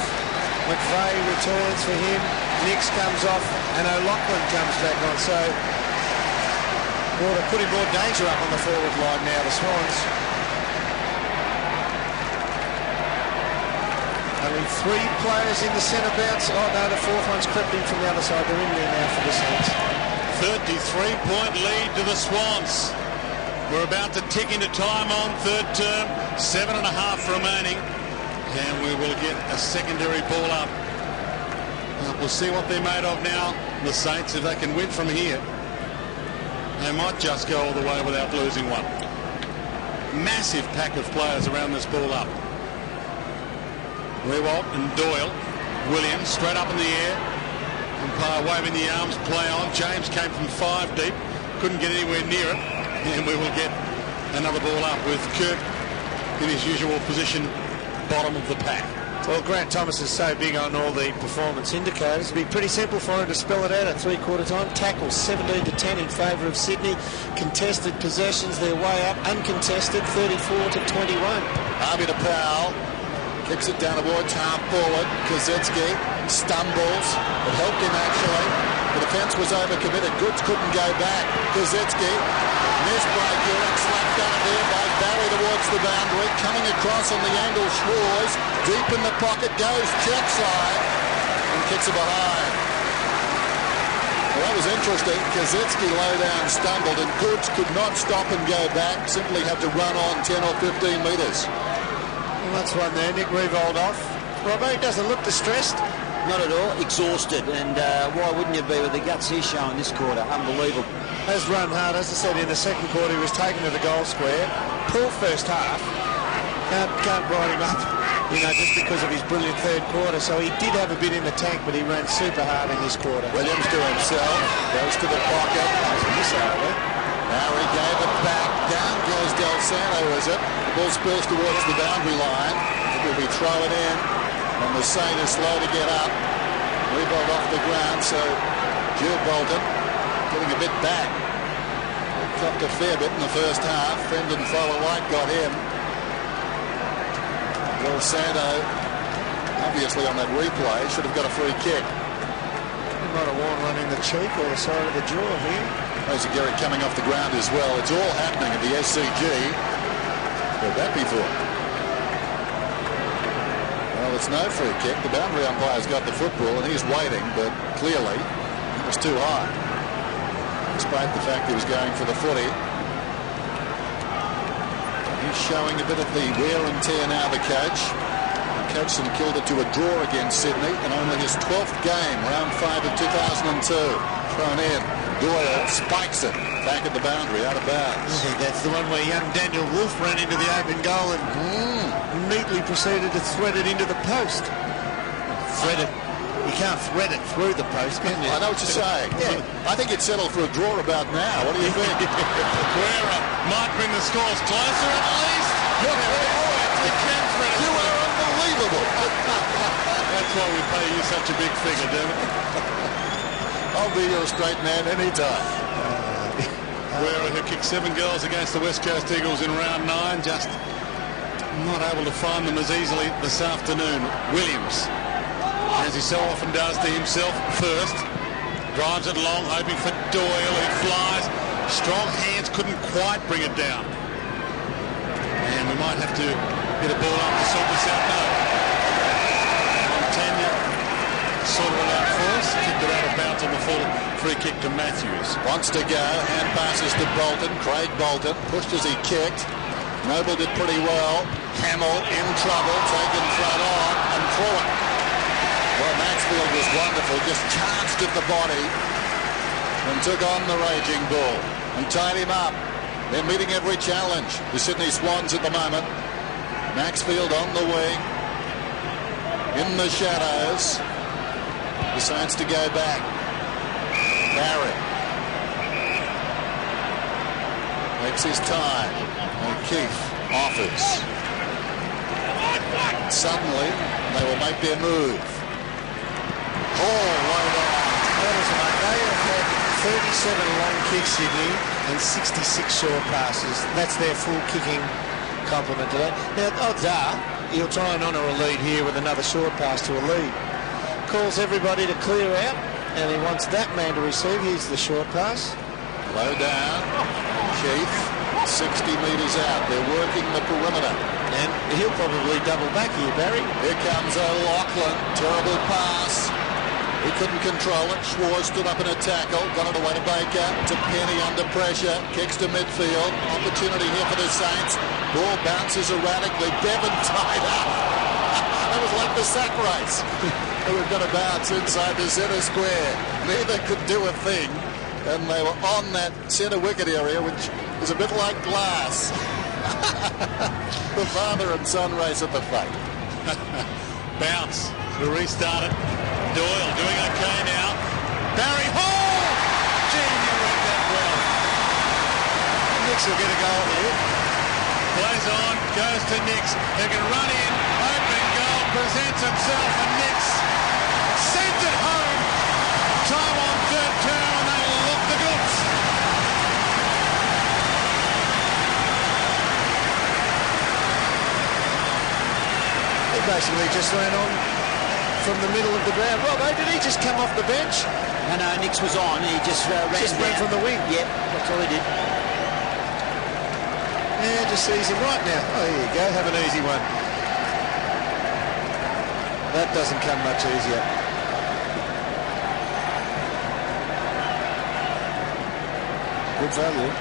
McVeigh returns for him. Nicks comes off. And O'Loughlin comes back on. So, well, they're putting more danger up on the forward line now, the Swans. Only 3 players in the centre bounce. Oh, no, the 4th one's crept in from the other side. They're in there now for the Saints. 33-point lead to the Swans. We're about to tick into time on third term. 7.5 remaining. And we will get a secondary ball up. We'll see what they're made of now. The Saints, if they can win from here, they might just go all the way without losing one. Massive pack of players around this ball up. Riewoldt and Doyle. Williams straight up in the air. Umpire waving the arms, play on. James came from 5 deep. Couldn't get anywhere near it. And we will get another ball up with Kirk in his usual position, bottom of the pack. Well, Grant Thomas is so big on all the performance indicators. It'd be pretty simple for him to spell it out at three-quarter time. Tackles 17-10 in favour of Sydney. Contested possessions, their way up. Uncontested 34-21. Harvey to Powell. Kicks it down towards half forward. Kazetsky stumbles. It helped him actually. The defence was overcommitted. Goods couldn't go back. Kazetsky. Missed by Gillick. Slapped out there by Barry towards the boundary, coming across on the angle. Schwarz deep in the pocket, goes check side and kicks it behind. Well, that was interesting. Kaczynski low down stumbled, and Goods could not stop and go back. Simply had to run on 10 or 15 metres. Well, that's one there. Nick Riewoldt off. Robbo doesn't look distressed. Not at all. Exhausted. And why wouldn't you be with the guts he's showing this quarter? Unbelievable. Has run hard. As I said, in the second quarter, he was taken to the goal square. Poor first half. Can't write him up, just because of his brilliant third quarter. So he did have a bit in the tank, but he ran super hard in this quarter. Williams to himself, goes to the pocket. Now he gave it back. Down goes Del Santo, is it? The ball spills towards the boundary line. It will be thrown in, and the Saint is slow to get up. Riewoldt off the ground, so Jude Bolton getting a bit back. He copped a fair bit in the first half. Fendon Fowler White got him. Del Santo, obviously on that replay, should have got a free kick. He might have worn one in the cheek or the side of the jaw here. Rosie Gary coming off the ground as well. It's all happening at the SCG. Where'd that be for? Well, it's no free kick. The boundary umpire's got the football and he's waiting, but clearly it was too high, despite the fact he was going for the footy. He's showing a bit of the wear and tear now, the coach. Coach St.Kilda to a draw against Sydney, and only his 12th game, round 5 of 2002. Thrown in. Doyle spikes it back at the boundary, out of bounds. I think that's the one where young Daniel Wolf ran into the open goal and neatly proceeded to thread it into the post. Thread it. You can't thread it through the post, can you? I know what you're saying. Yeah. I think you'd settle for a draw about now. What do you think? Guerra might bring the scores closer at least. You are unbelievable. That's why we pay you such a big figure, David. I'll be your straight man anytime. Guerra, who kicked 7 goals against the West Coast Eagles in round 9, just not able to find them as easily this afternoon. Williams, as he so often does to himself first, drives it long, hoping for Doyle, who flies. Strong hands couldn't quite bring it down. And we might have to get a ball up to sort this out now. Montagna sorted it out for us, kicked it out of bounds on the full free kick to Matthews. Wants to go, hand passes to Bolton. Craig Bolton pushed as he kicked. Noble did pretty well. Hamill in trouble, taken front on and through it. Well, Maxfield was wonderful, just charged at the body and took on the raging bull and tied him up. They're meeting every challenge. The Sydney Swans at the moment. Maxfield on the wing. In the shadows. The Saints to go back. Barry makes his time. And Keith offers. Suddenly, they will make their move. Right on. They have had 37 long kicks, Sydney, and 66 short passes. That's their full kicking complement today. Now, odds are he'll try and honour a lead here with another short pass to a lead. Calls everybody to clear out, and he wants that man to receive. Here's the short pass. Low down. Keith, 60 metres out. They're working the perimeter. And he'll probably double back here, Barry. Here comes O'Loughlin. Terrible pass. He couldn't control it. Schwarz stood up in a tackle. Got it away to Baker. To Penny under pressure. Kicks to midfield. Opportunity here for the Saints. Ball bounces erratically. Bevan tied up. That was like the sack race. They were going to bounce inside the centre square. Neither could do a thing. And they were on that centre wicket area, which is a bit like glass. The father and son race at the fate. Bounce to restart it. Doyle doing okay now. Barry Hall! Gee, he read that well. Nix will get a goal here. Plays on, goes to Nix. He can run in, open goal, presents himself, and Nix sends it home. Time on third term, and they look the goods. He basically just ran on from the middle of the ground. Robbo, did he just come off the bench? No, Nix was on. He just ran Just ran from the wing. Yep, that's all he did. Yeah, player just sees him right now. Oh, here you go, have an easy one. That doesn't come much easier. Good value.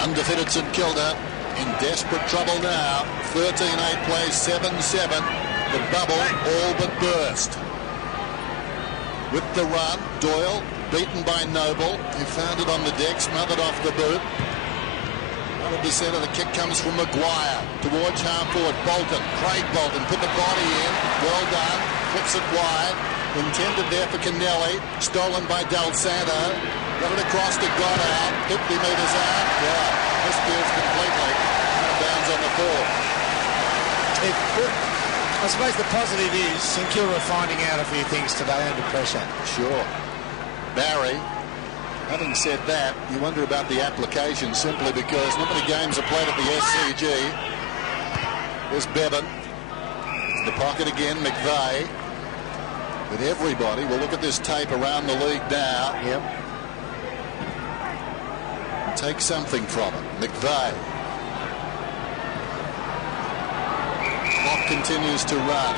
Undefeated St Kilda in desperate trouble now. 13-8 plays 7-7. The bubble all but burst. With the run, Doyle beaten by Noble, who found it on the deck, smothered off the boot. Out of the centre, the kick comes from Maguire towards half forward. Bolton, Craig Bolton, put the body in. Well done. Flips it wide. Intended there for Kennelly. Stolen by Del Santo. Got it across to Goddard. 50 metres out. Yeah, misfields completely. Out of bounds on the ball. I suppose the positive is St Kilda finding out a few things today under pressure. Sure. Barry, having said that, you wonder about the application simply because not many games are played at the SCG. There's Bevan. The pocket again, McVeigh. With everybody, we'll look at this tape around the league now. Yep. Take something from it. McVeigh. Clock continues to run.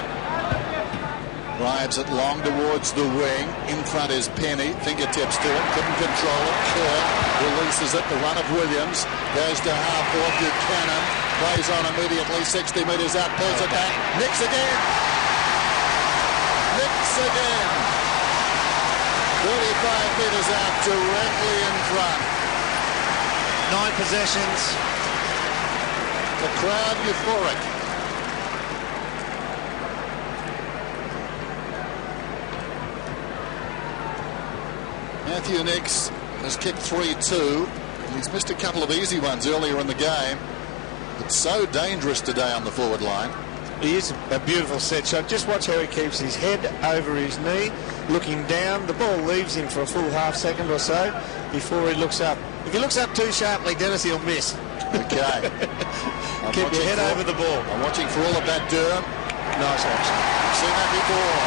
Drives it long towards the wing. In front is Penny. Fingertips to it. Couldn't control it. Kirk releases it. The run of Williams. Goes to half forward. Buchanan. Plays on immediately. 60 metres out. Pulls it back. Nicks again. Nicks again. 35 metres out. Directly in front. 9 possessions. The crowd euphoric. Matthew Nicks has kicked 3-2. He's missed a couple of easy ones earlier in the game. It's so dangerous today on the forward line. He is a beautiful set shot. Just watch how he keeps his head over his knee, looking down. The ball leaves him for a full half second or so before he looks up. If he looks up too sharply, Dennis, he'll miss. Okay. Keep your head over the ball. I'm watching for all of that, Durham. Nice action. Seen that before.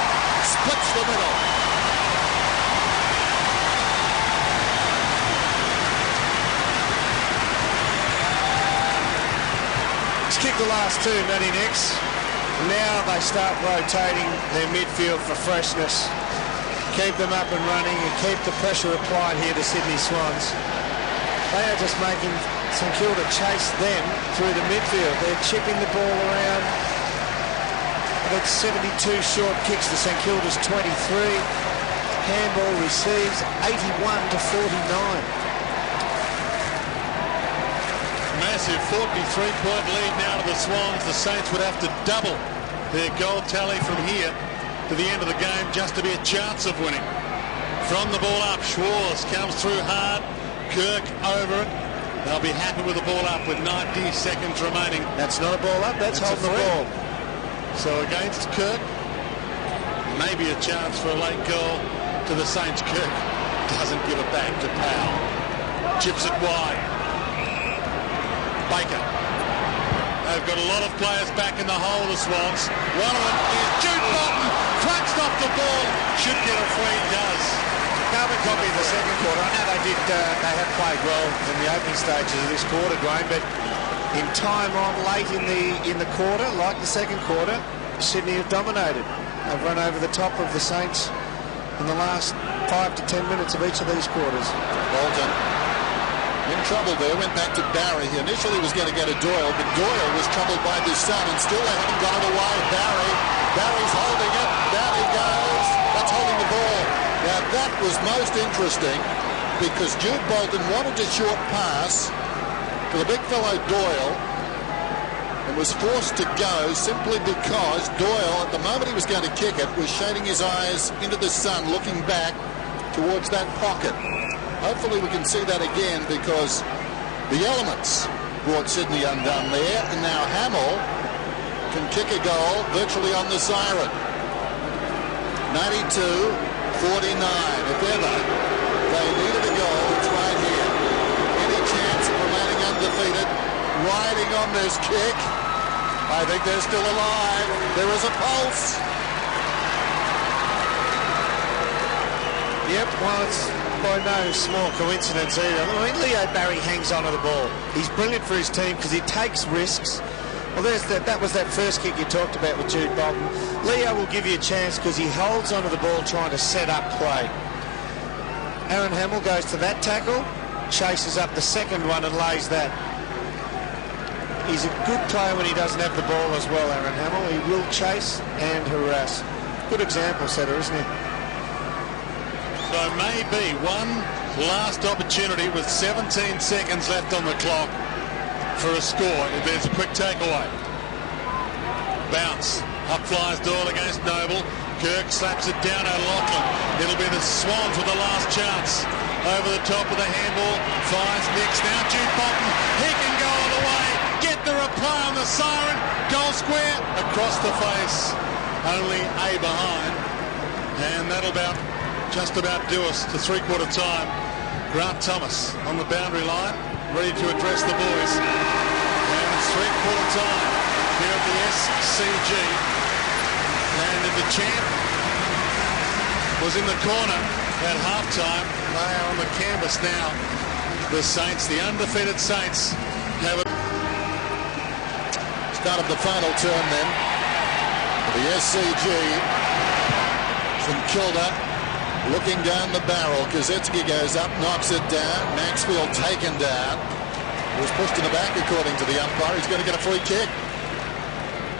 Splits the middle. He's kicked the last 2, Matty Nicks. Now they start rotating their midfield for freshness. Keep them up and running and keep the pressure applied here to Sydney Swans. They are just making St Kilda chase them through the midfield. They're chipping the ball around. They've got 72 short kicks to St Kilda's 23. Handball receives 81-49. Massive 43-point lead now to the Swans. The Saints would have to double their goal tally from here to the end of the game just to be a chance of winning. From the ball up, Schwartz comes through hard. Kirk over it. They'll be happy with the ball up with 90 seconds remaining. That's not a ball up, that's holding the ball. So against Kirk, maybe a chance for a late goal to the Saints. Kirk doesn't give it back to Powell. Chips it wide. Baker. They've got a lot of players back in the hole, the Swans. One of them is Jude Bolton. Crunched off the ball. Should get a free, does. Carbon copy in the second quarter. I know they have played well in the opening stages of this quarter, Graham, but in time on late in the quarter, like the second quarter, Sydney have dominated. They've run over the top of the Saints in the last 5 to 10 minutes of each of these quarters. Bolton in trouble there, went back to Barry. He initially was going to go to Doyle, but Doyle was troubled by this son, and still they haven't got it away. Barry's holding it. Down he goes. That's holding the ball. Now that was most interesting because Jude Bolton wanted a short pass to the big fellow Doyle and was forced to go simply because Doyle, at the moment he was going to kick it, was shading his eyes into the sun, looking back towards that pocket. Hopefully we can see that again because the elements brought Sydney undone there, and now Hamill can kick a goal virtually on the siren. 92-49. If ever they needed a goal, it's right here. Any chance of remaining undefeated, riding on this kick? I think they're still alive. There is a pulse. Yep, well, by no small coincidence either. I mean, Leo Barry hangs on to the ball. He's brilliant for his team because he takes risks. Well, that was that first kick you talked about with Jude Bolton. Leo will give you a chance because he holds onto the ball trying to set up play. Aaron Hamill goes to that tackle, chases up the second one and lays that. He's a good player when he doesn't have the ball as well, Aaron Hamill. He will chase and harass. Good example setter, isn't he? So maybe one last opportunity with 17 seconds left on the clock for a score if there's a quick takeaway. Bounce. Up flies Doyle against Noble. Kirk slaps it down O'Loughlin. It'll be the Swans with the last chance. Over the top of the handball. Fires Nicks. Now Jude Bolton. He can go all the way. Get the reply on the siren. Goal square. Across the face. Only A behind. And that'll just about do us to three-quarter time. Grant Thomas on the boundary line. Ready to address the boys. And it's three-quarter time here at the SCG. And the champ was in the corner at halftime. They are on the canvas now. The Saints, the undefeated Saints, have a start of the final term then for the SCG. St.Kilda looking down the barrel. Kazitsky goes up, knocks it down. Maxfield taken down. He was pushed in the back according to the umpire. He's going to get a free kick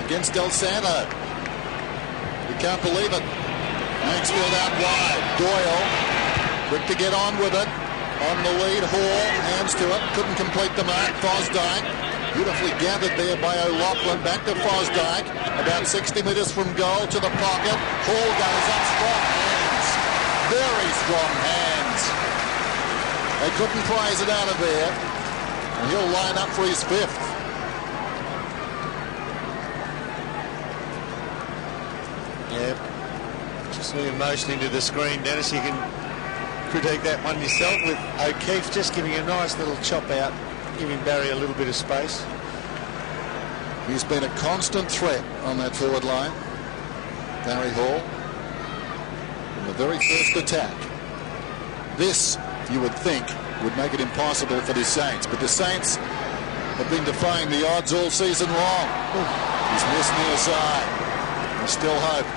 against Del Santo. You can't believe it. Maxfield out wide. Doyle quick to get on with it. On the lead, Hall hands to it. Couldn't complete the mark. Fosdyke beautifully gathered there by O'Loughlin. Back to Fosdyke. About 60 metres from goal to the pocket. Hall goes up. Strong hands. Very strong hands. They couldn't prize it out of there. And he'll line up for his fifth. Yeah, just really motioning to the screen, Dennis. You can critique that one yourself with O'Keefe just giving a nice little chop out, giving Barry a little bit of space. He's been a constant threat on that forward line, Barry Hall, from the very first attack. This, you would think, would make it impossible for the Saints, but the Saints have been defying the odds all season long. He's missed near side. There's still hope.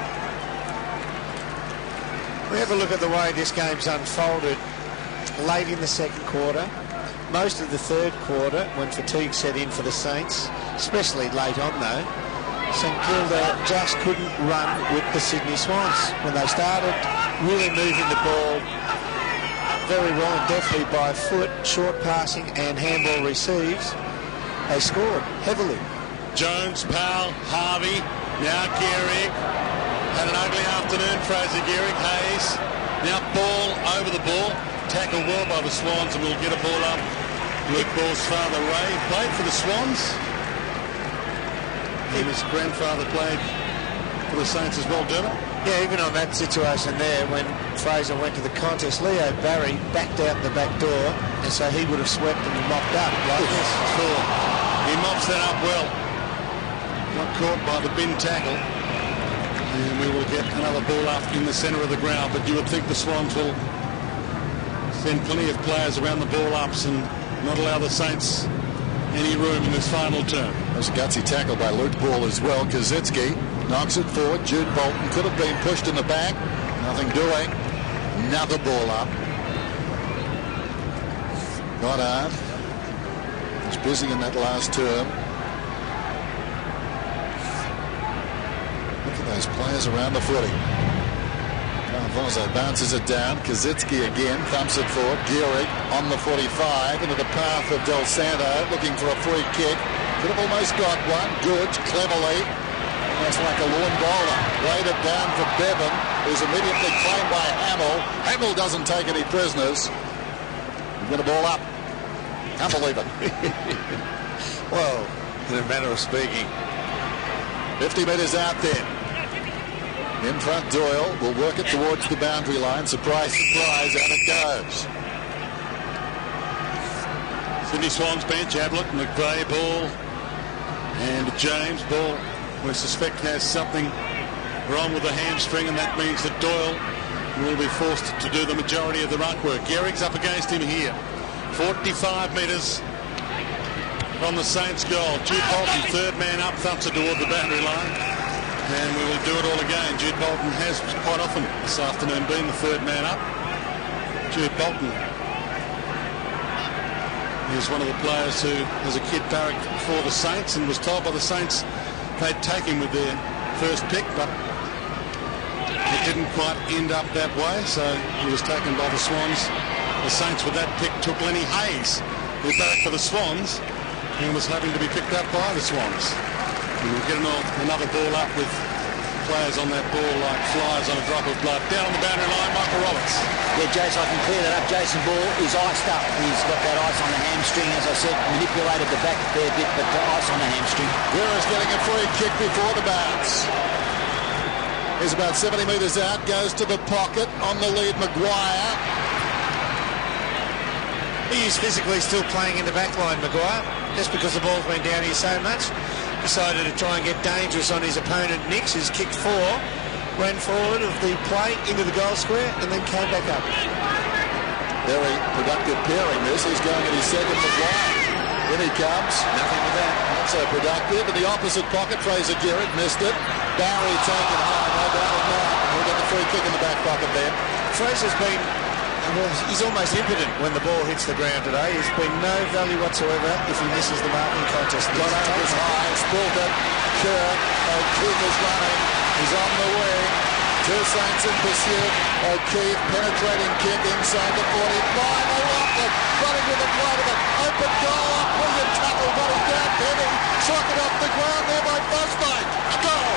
We have a look at the way this game's unfolded late in the second quarter, most of the third quarter when fatigue set in for the Saints, especially late on though. St Kilda just couldn't run with the Sydney Swans. When they started really moving the ball very well and deftly by foot, short passing and handball receives, they scored heavily. Jones, Powell, Harvey, now Gehrig. Had an ugly afternoon, Fraser Gehrig. Hayes, now Ball over the ball. Tackled well by the Swans and will get a ball up. Luke Ball's father, Ray, played for the Swans. And his grandfather played for the Saints as well, didn't he? Yeah, even on that situation there, when Fraser went to the contest, Leo Barry backed out the back door, and so he would have swept and mopped up like this. Cool. He mops that up well. Not caught by the bin tackle. And we will get another ball up in the centre of the ground, but you would think the Swans will send plenty of players around the ball ups and not allow the Saints any room in this final term. There's a gutsy tackle by Luke Ball as well. Kazitsky knocks it forward. Jude Bolton could have been pushed in the back. Nothing doing. Another ball up. Goddard was busy in that last term. Look at those players around the footy. Alfonso bounces it down. Kazitsky again thumps it forward. Gehrig on the 45 into the path of Del Santo, looking for a free kick. Could have almost got one. Good, cleverly. Almost like a lawn bowler. Laid it down for Bevan, who's immediately claimed by Hamill. Hamill doesn't take any prisoners. He's going to ball up. Can't believe it. Well, in a manner of speaking. 50 metres out there. In front, Doyle will work it towards the boundary line. Surprise, surprise, and it goes. Sydney Swans bench, Ablett, McVeigh, Ball, and James. Ball, we suspect, has something wrong with the hamstring, and that means that Doyle will be forced to do the majority of the ruck work. Gehrig's up against him here. 45 metres from the Saints' goal. Jude Bolton, third man up, thumps it toward the boundary line. And we will do it all again. Jude Bolton has quite often this afternoon been the third man up. Jude Bolton is one of the players who, as a kid, barracked for the Saints and was told by the Saints they'd take him with their first pick, but it didn't quite end up that way, so he was taken by the Swans. The Saints with that pick took Lenny Hayes, who barracked for the Swans and was hoping to be picked up by the Swans. And we'll get another ball up with players on that ball like flies on a drop of blood. Down on the boundary line, Michael Roberts. Yeah, Jason, I can clear that up. Jason Ball is iced up. He's got that ice on the hamstring, as I said, manipulated the back a fair bit, but the ice on the hamstring. Guerra's getting a free kick before the bounce. He's about 70 metres out, goes to the pocket, on the lead, Maguire. He's physically still playing in the back line, Maguire, just because the ball's been down here so much. Decided to try and get dangerous on his opponent, Nicks, who's kicked 4, ran forward of the play into the goal square and then came back up. Very productive pairing this. He's going at his second Maguire. In he comes. Nothing with that. Not so productive. In the opposite pocket, Fraser Gehrig missed it. Barry taken high, no doubt of that. He'll get the free kick in the back pocket there. Fraser's been, well, he's almost impotent when the ball hits the ground today. He's been no value whatsoever if he misses the marking contest. Got Angus high, spilled it. Kerr, O'Keefe is running. He's on the wing. Two Saints in pursuit. O'Keefe, penetrating kick inside the 45. O'Loughlin running with a blood of it. Open goal. Brilliant tackle, but he's down heavy. Shot it off the ground there by Fosdyke. Goal.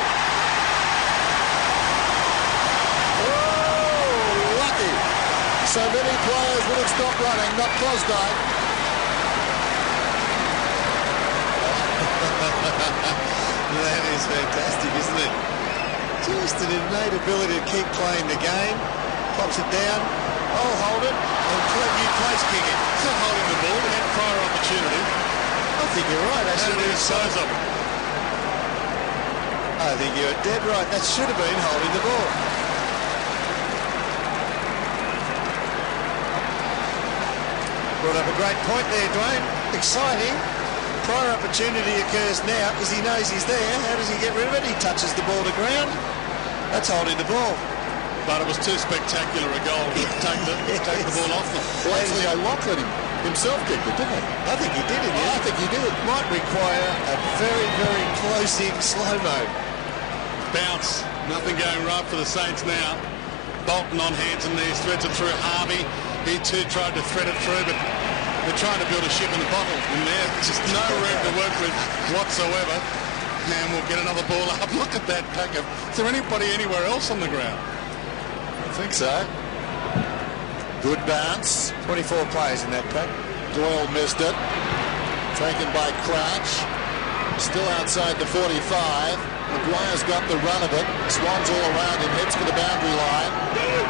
Oh, lucky. So many players would have stopped running, not Fosdyke. That is fantastic, isn't it? Just an innate ability to keep playing the game. Pops it down. Oh, hold it. And new place kick it. He's not holding the ball. He had prior opportunity. I think you're right. That should have been size of it. I think you're dead right. That should have been holding the ball. Brought up a great point there, Dwayne. Exciting. Prior opportunity occurs now because he knows he's there. How does he get rid of it? He touches the ball to ground. That's holding the ball. But it was too spectacular a goal to take the ball off them. Well, actually, O'Loughlin himself kicked it, didn't he? I think he did, I think he did. Might require a very, very close-in slow-mo. Bounce. Nothing going right for the Saints now. Bolton on hands and knees, threads it through Harvey. He too tried to thread it through, but they're trying to build a ship in a bottle in there. Just no room to work with whatsoever. And we'll get another ball up. Look at that pack of... Is there anybody anywhere else on the ground? I think so. Good bounce. 24 players in that pack. Doyle missed it. Taken by Crouch. Still outside the 45. Maguire's got the run of it. Swans all around him. Heads for the boundary line.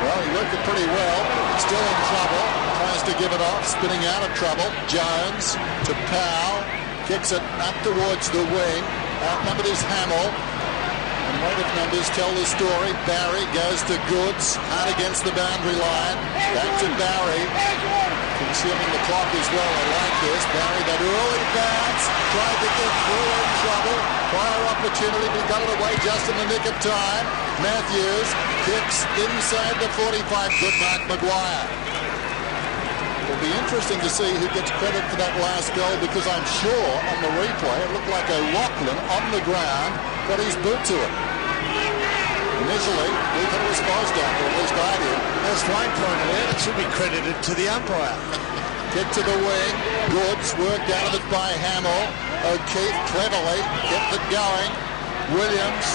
Well, he worked it pretty well. Still in trouble. Tries to give it off. Spinning out of trouble. Jones to Powell. Kicks it up towards the wing. Outnumbered is Hamill. And weight of numbers tell the story. Barry goes to Goods. Hard against the boundary line. Back to Barry. Consuming the clock as well. I like this. Barry, that early bounce. Tried to get through, in trouble. Prior opportunity, but got it away just in the nick of time. Matthews kicks inside the 45. Good mark, Maguire. It'll be interesting to see who gets credit for that last goal, because I'm sure on the replay it looked like O'Loughlin on the ground got his boot to it. Initially, we thought it was Fosdyke, or at least I did. As Dwayne pointed out, it should be credited to the umpire. Kick to the wing. Goods worked out of it by Hamill. O'Keefe cleverly kept it going. Williams,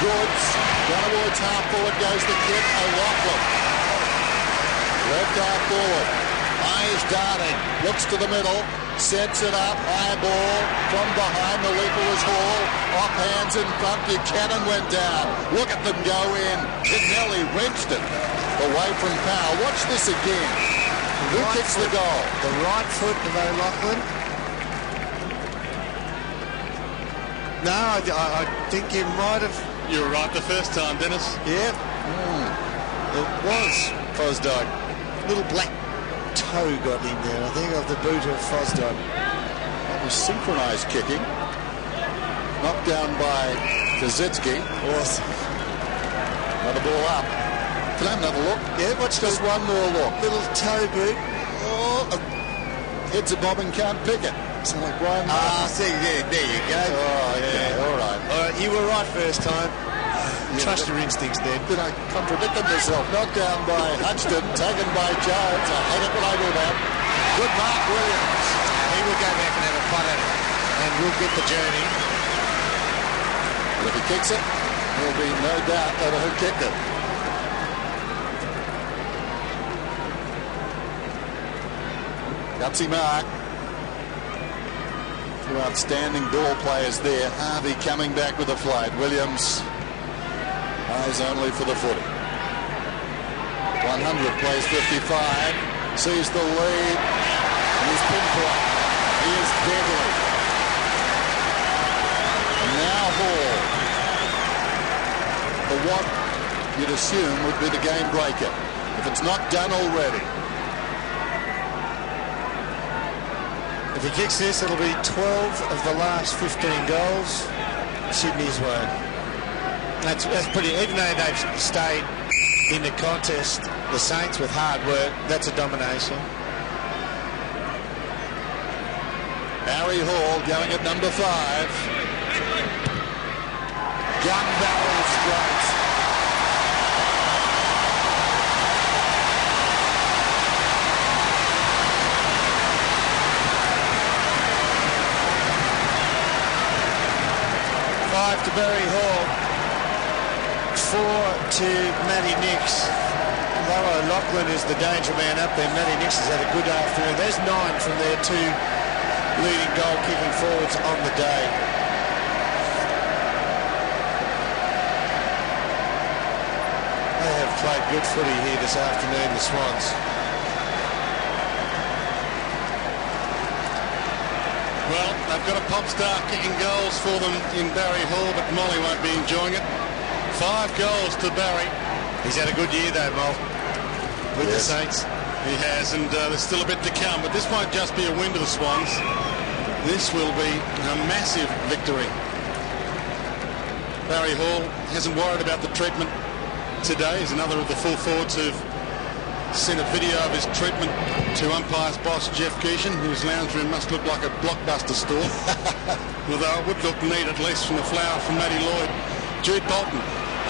Goods, down towards half forward goes the kick. O'Loughlin. Left half forward. Eyes darting. Looks to the middle. Sets it up. High ball from behind. The leaper was Hall. Off hands in front. Buchanan went down. Look at them go in. It nearly wrenched it away from Powell. Watch this again. Who kicks the goal? The right foot of O'Loughlin. No, I think you might have... You were right the first time, Dennis. Yeah. It was Fosdike. Little black toe got in there, I think, of the boot of Fosdike. That was synchronised kicking. Knocked down by Kazitsky. Awesome. Another ball up. Can I have another look? Yeah, watch Just one more look. little toe boot. Oh, heads a bob and can't pick it. So like Brian. See, yeah, there you go. Oh, okay, Yeah. all right. All right, you were right first time. Trust your instincts, then. Then I contradicted myself. Knocked down by Hutchton, taken by Jones. I hate it when I do that. Good mark, Williams. He will go back and have a putt at it, and we'll get the journey. But if he kicks it, there'll be no doubt over who kicked it. Gutsy mark. Two outstanding ball players there. Harvey coming back with a flight. Williams, eyes only for the footy. 100 plays 55. Sees the lead. And he's pinpoint. He is deadly. And now Hall. For what you'd assume would be the game breaker. If it's not done already. If he kicks this, it'll be 12 of the last 15 goals Sydney's way. That's pretty. Even though they've stayed in the contest, the Saints, with hard work, that's a domination. Barry Hall going at number 5. Gun barrel strikes. To Barry Hall, 4 to Matty Nix. Although Lachlan is the danger man up there, Matty Nix has had a good afternoon. There's 9 from their 2 leading goal-kicking forwards on the day. They have played good footy here this afternoon, the Swans. Well, they've got a pop star kicking goals for them in Barry Hall, but Molly won't be enjoying it. 5 goals to Barry. He's had a good year though, Mol, with the Saints. He has, and there's still a bit to come, but this won't just be a win to the Swans. This will be a massive victory. Barry Hall hasn't worried about the treatment today. He's another of the full forwards who've sent a video of his treatment to umpire's boss Jeff Keeshan, whose lounge room must look like a Blockbuster store. Although it would look neat, at least, from the flower from Matty Lloyd. Jude Bolton,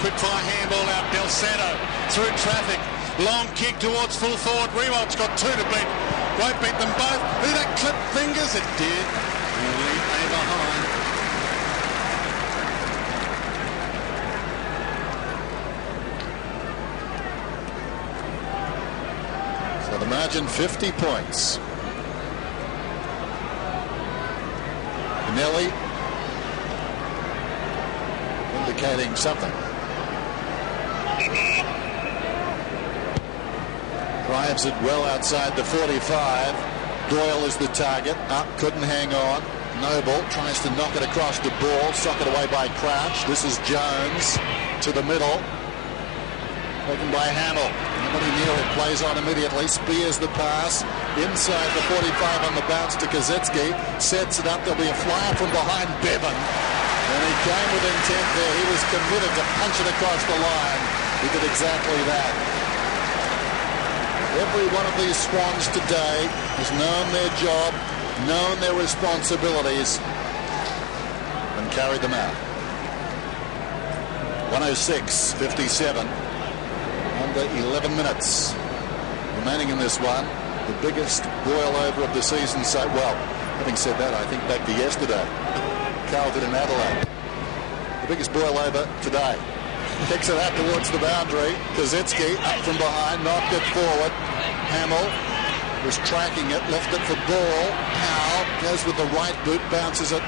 quick fire handball out. Del Santo through traffic, long kick towards full forward. Riewoldt's got 2 to beat. Won't beat them both. Did that clip fingers? It did. Nearly way behind. The margin 50 points. Nelly indicating something. Drives it well outside the 45. Doyle is the target. Up, couldn't hang on. Noble tries to knock it across the ball. Socked away by Crouch. This is Jones to the middle. Taken by Hamill. Nobody near it. Plays on immediately. Spears the pass. Inside the 45 on the bounce to Kazitsky. Sets it up. There'll be a flyer from behind Bevan. And he came with intent there. He was committed to punch it across the line. He did exactly that. Every one of these Swans today has known their job, known their responsibilities, and carried them out. 106-57. Under 11 minutes remaining in this one. The biggest boil over of the season. So, well, having said that, I think back to yesterday. Carlton in Adelaide. The biggest boil over today. Kicks it out towards the boundary. Kazitsky up from behind, knocked it forward. Hamill was tracking it, left it for ball. Powell goes with the right boot, bounces it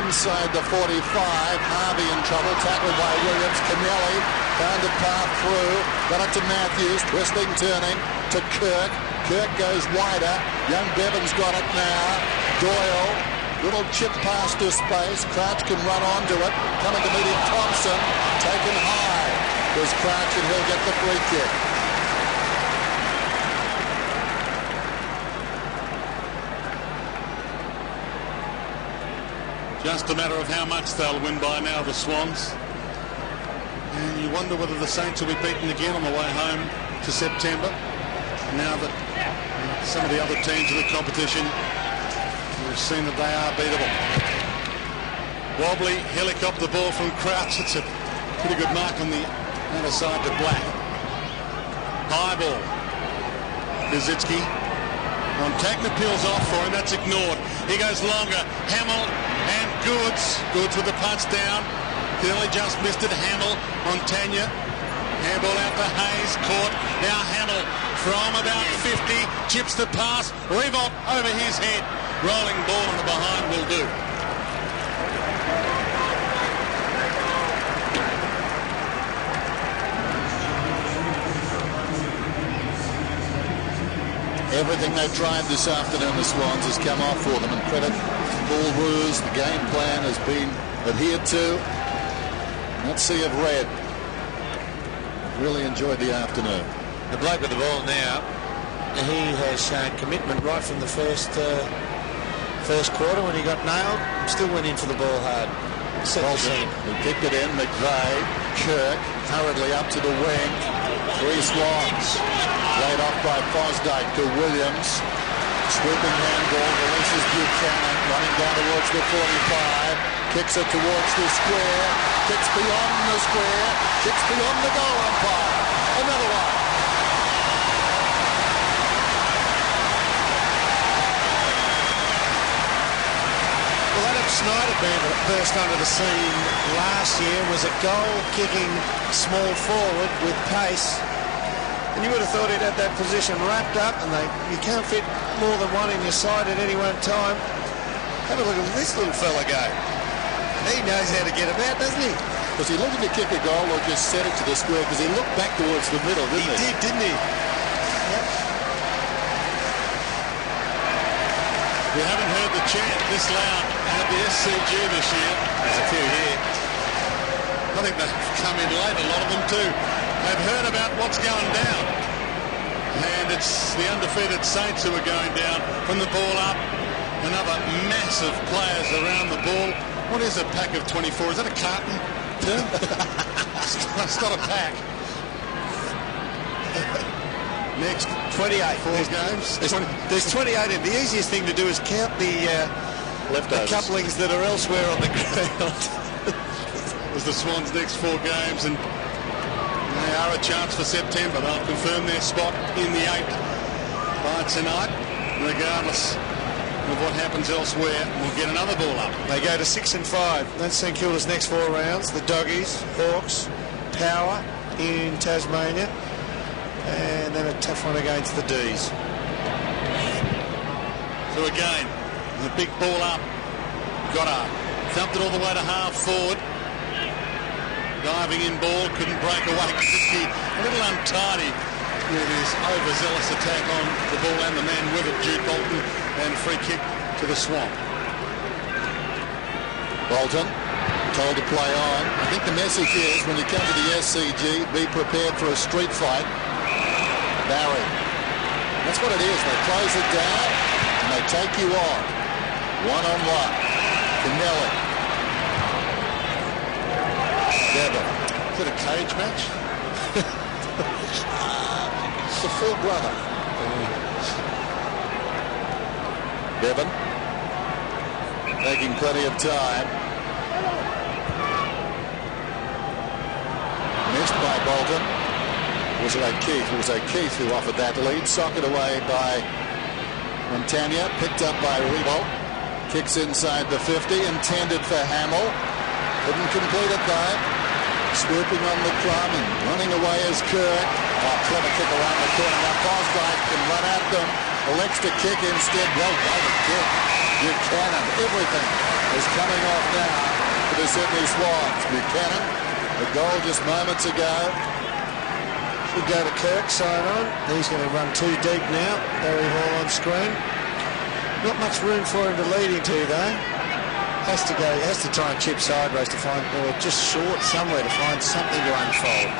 inside the 45. Harvey in trouble, tackled by Williams. Kennelly found a path through, got it to Matthews, twisting, turning to Kirk. Kirk goes wider. Young Bevan's got it now. Doyle, little chip pass to space. Crouch can run onto it. Coming to meet him, Thompson, taken high. There's Crouch, and he'll get the free kick. Just a matter of how much they'll win by now, the Swans. And you wonder whether the Saints will be beaten again on the way home to September. Now that some of the other teams in the competition, we've seen that they are beatable. Wobbly helicopter ball from Crouch. It's a pretty good mark on the other side to Black. High ball. Bizitsky. Montagna peels off for him. That's ignored. He goes longer. Hamill and Goods. Goods with the punch down. Nearly just missed it. Hamill. Montagna. Handball out to Hayes. Caught. Now Hamill from about 50. Chips the pass. Riewoldt over his head. Rolling ball on the behind will do. Everything they've tried this afternoon, the Swans, has come off for them, and credit ball rules. The game plan has been adhered to. That sea of red. Really enjoyed the afternoon. The bloke with the ball now, he has shown commitment right from the first quarter when he got nailed. Still went in for the ball hard. Bolton, who kicked it in. McVeigh, Kirk, hurriedly up to the wing. 3 Swans. Laid off by Fosdyke to Williams. Swooping handball, releases Buchanan, running down towards the 45. Kicks it towards the square. Kicks beyond the square. Kicks beyond the goal umpire. Another one. Well, Adam Snyder burst onto the scene last year, was a goal-kicking small forward with pace. And you would have thought he'd had that position wrapped up, and you can't fit more than one in your side at any one time. Have a look at this little fella go. He knows how to get about, doesn't he? Was he looking to kick a goal or just set it to the square? Because he looked back towards the middle, didn't he? He did, didn't he? Yep. We haven't heard the chant this loud at the SCG this year. There's a few here. I think they've come in late, a lot of them too. They've heard about what's going down. And it's the undefeated Saints who are going down from the ball up. Another mass of players around the ball. What is a pack of 24? Is that a carton? It's not a pack. Next 28. 4 games. There's 28 in. The easiest thing to do is count the couplings that are elsewhere on the ground. Was the Swans' next 4 games, and they are a chance for September. They'll confirm their spot in the 8th by tonight, regardless of what happens elsewhere. We'll get another ball up. They go to 6 and 5. That's St Kilda's next 4 rounds. The Doggies, Hawks, Power in Tasmania, and then a tough one against the D's. So again, the big ball up. Goddard thumped it all the way to half forward. Diving in ball, couldn't break away. A little untidy with his overzealous attack on the ball and the man with it, Jude Bolton, and free kick to the Swan. Bolton told to play on. I think the message is, when you come to the SCG, be prepared for a street fight. Barry. That's what it is. They close it down and they take you on. One-on-one. Canelli. Devon. Is it a cage match? It's the full brother. Devon. Taking plenty of time. Missed by Bolton. Was it O'Keefe? It was O'Keefe who offered that lead. Socked away by Montagna. Picked up by Riewoldt. Kicks inside the 50. Intended for Hamill. Couldn't complete it though. Swooping on the crumb and running away is Kirk. Oh, clever kick around the corner. Now Fosdyke can run at them. Elects to kick instead. Well, weighted kick. Buchanan. Everything is coming off now for the Sydney Swans. Buchanan, the goal just moments ago. Should go to Kirk, side on. He's going to run too deep now. Barry Hall on screen. Not much room for him to lead into though. Has to try and chip sideways to find, or just short somewhere to find something to unfold.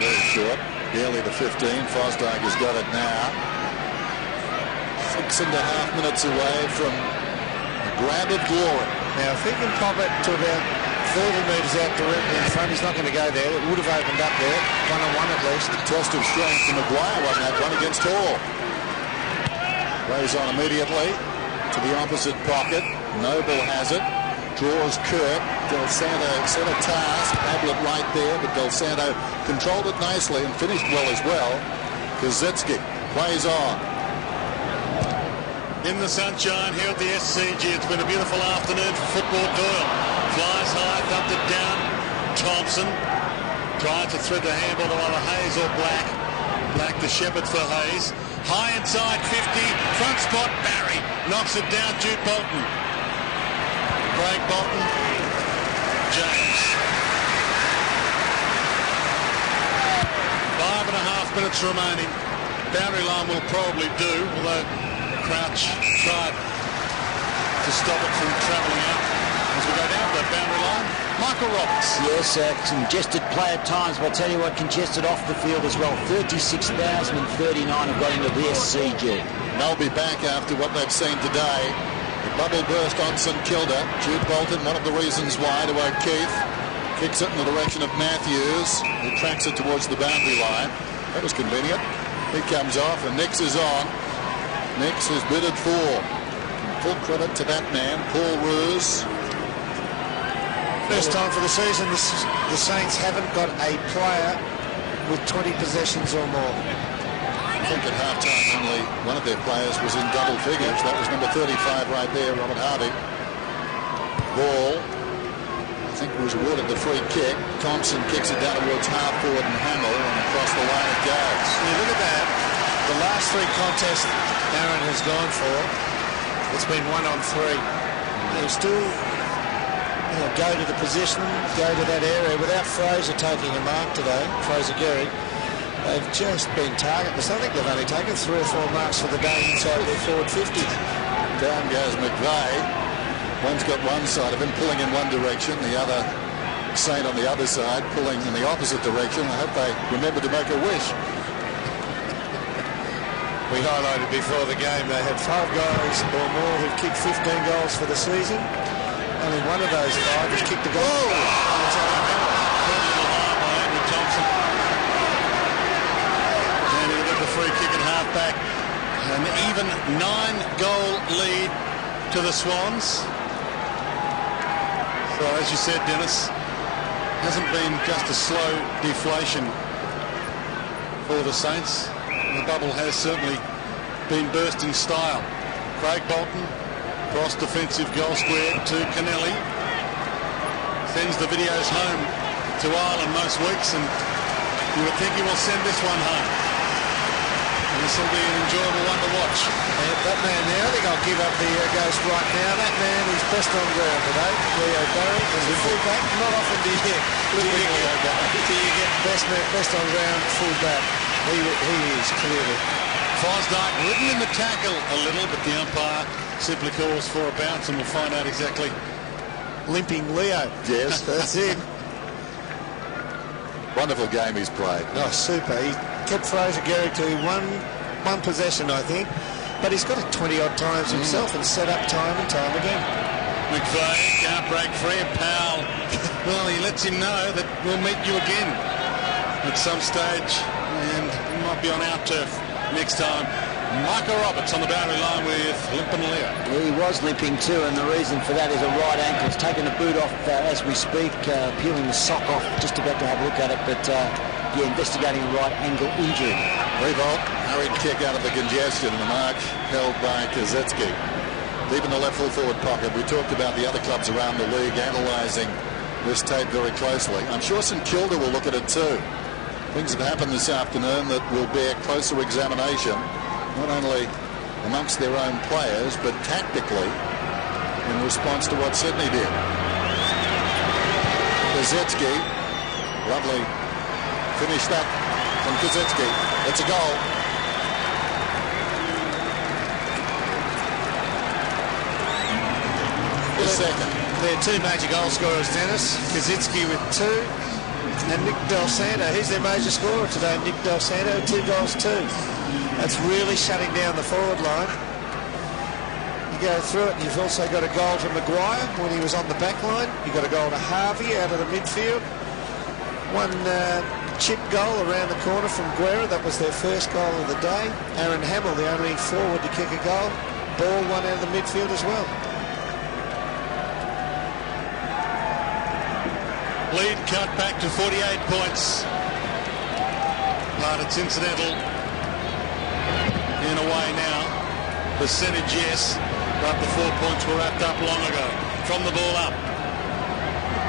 Very short. Barely the 15. Fosdyke has got it now. 6.5 minutes away from a grab of glory. Now, if he can pop it to about 30 metres out directly in front, he's not going to go there. It would have opened up there. 1-on-1 at least. A test of strength for Maguire on that one against Hall. Plays on immediately to the opposite pocket. Noble has it. Draws Kurt. Del Santo set a task. Ablett right there, but Del Santo controlled it nicely and finished well as well. Kazitsky plays on. In the sunshine here at the SCG, it's been a beautiful afternoon for football. Doyle flies high, dumped it down. Thompson trying to thread the handball to either Hayes or Black. Black to Shepherd for Hayes. High inside 50, front spot, Barry knocks it down. Jude Bolton. Craig Bolton. James. 5.5 minutes remaining. Boundary line will probably do, although Crouch tried to stop it from travelling out as we go down the boundary line. Michael Roberts. Yes, congested play at times, but I tell you what, congested off the field as well. 36,039 have got into the SCG. They'll be back after what they've seen today. The bubble burst on St Kilda. Jude Bolton, one of the reasons why, to O'Keefe. Kicks it in the direction of Matthews, who tracks it towards the boundary line. That was convenient. He comes off and Nix is on. Nix is bidded for. Full credit to that man, Paul Roos. First time for the season the Saints haven't got a player with 20 possessions or more. I think at halftime only one of their players was in double figures. That was number 35 right there, Robert Harvey. Ball, I think, was awarded the free kick. Thompson kicks it down towards half forward and Hamill, and across the line it goes. You look at that. The last three contests Aaron has gone for, it's been 1-on-3. They still go to the position, go to that area without Fraser taking a mark today, Fraser Gehrig. They've just been targetless. I think they've only taken 3 or 4 marks for the day inside their forward 50. Down goes McVeigh. One's got one side of him pulling in one direction, the other Saint on the other side pulling in the opposite direction. I hope they remember to make a wish. We highlighted before the game they had 5 guys or more who've kicked 15 goals for the season. Only one of those 5 has kicked a goal. Thompson. And he'll get the free kick at half-back. An even 9-goal lead to the Swans. So as you said, Dennis, hasn't been just a slow deflation for the Saints. The bubble has certainly been burst in style. Craig Bolton, cross defensive goal square to Kennelly. Sends the videos home to Ireland most weeks, and you would think he will send this one home. And this will be an enjoyable one to watch. And that man there, I think I'll give up the ghost right now. That man is best on ground today. Leo Barry is the fullback. Not often do you get best on ground fullback. He is clearly. Fosdyke ridden in the tackle a little, but the umpire simply calls for a bounce, and we'll find out exactly. Limping Leo. Yes, That's it. wonderful game he's played. Oh, super. He kept Fraser Gehrig to one possession, I think. But he's got it 20-odd times himself and set up time and time again. McVeigh can't break free of Powell. Well, he lets him know that we'll meet you again at some stage, and it might be on our turf next time. Michael Roberts on the boundary line with limping Leo. He was limping too, and the reason for that is a right ankle. He's taking the boot off as we speak, peeling the sock off, just about to have a look at it, but investigating a right ankle injury. Riewoldt, hurried kick out of the congestion, and the mark held by Kazitsky. Deep in the left full forward pocket. We talked about the other clubs around the league analysing this tape very closely. I'm sure St Kilda will look at it too. Things have happened this afternoon that will bear closer examination, not only amongst their own players, but tactically in response to what Sydney did. Kazitsky, lovely finish that from Kazitsky. It's a goal. The second. They're two major goal scorers, Dennis. Kazitsky with 2 And Nick Del Santo, he's their major scorer today. Nick Del Santo, 2 goals too. That's really shutting down the forward line. You go through it, you've also got a goal to Maguire when he was on the back line. You got a goal to Harvey out of the midfield. One chip goal around the corner from Guerra. That was their first goal of the day. Aaron Hamill, the only forward to kick a goal. Ball one out of the midfield as well. Lead cut back to 48 points. But it's incidental in a way now. Percentage, yes, but the 4 points were wrapped up long ago. From the ball up.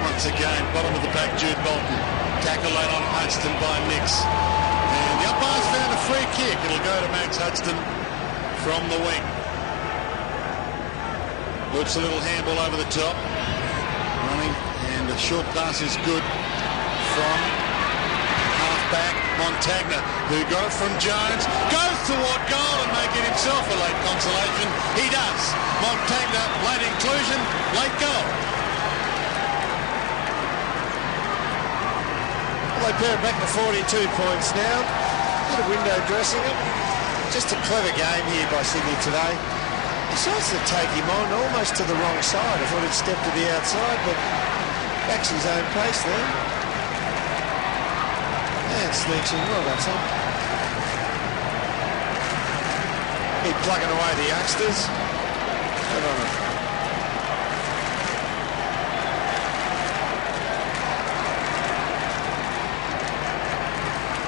Once again, bottom of the pack, Jude Bolton. Tackle late on Hudson by Nix. And the umpire's found a free kick. It'll go to Max Hudson from the wing. Looks a little handball over the top. Running, and a short pass is good from half-back Montagna, who got it from Jones. Goes toward goal and may get himself a late consolation. He does. Montagna, late inclusion, late goal. They pair back to 42 points now. Bit of window dressing it. Just a clever game here by Sydney today. He decides to take him on almost to the wrong side. I thought he'd step to the outside, but backs his own pace there. And sneaks in. Well done, son. Keep plugging away the youngsters. Good on him.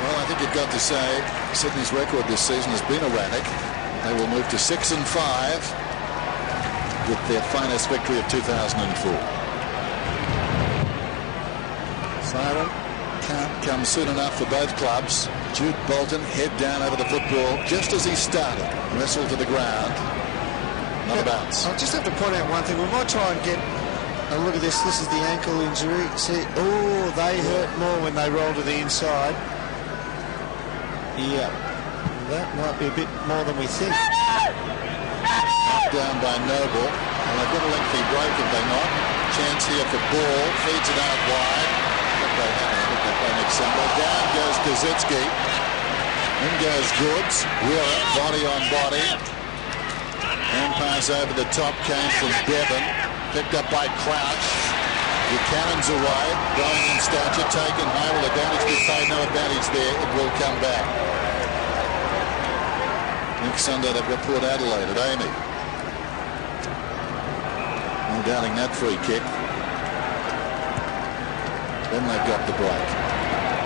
Well, I think you've got to say Sydney's record this season has been erratic. They will move to 6-5 with their finest victory of 2004. Siren can't come soon enough for both clubs. Jude Bolton head down over the football just as he started. Wrestled to the ground. Not a bounce. I'll just have to point out one thing. We might try and get a look at this. This is the ankle injury. See, oh, they hurt more when they roll to the inside. Yeah, that might be a bit more than we think. Knocked down by Noble. And they've got a lengthy break, have they not? Chance here for ball. Feeds it out wide. Down goes Kazitsky. In goes Goods. Wheeler, body on body. And pass over the top came from Bevan. Picked up by Crouch. Buchanan's away. Growing in stature. Taken high. Will advantage be paid? No advantage there. It will come back. Next Sunday they've got Port Adelaide at Amy. No doubting that free kick. Then they've got the break.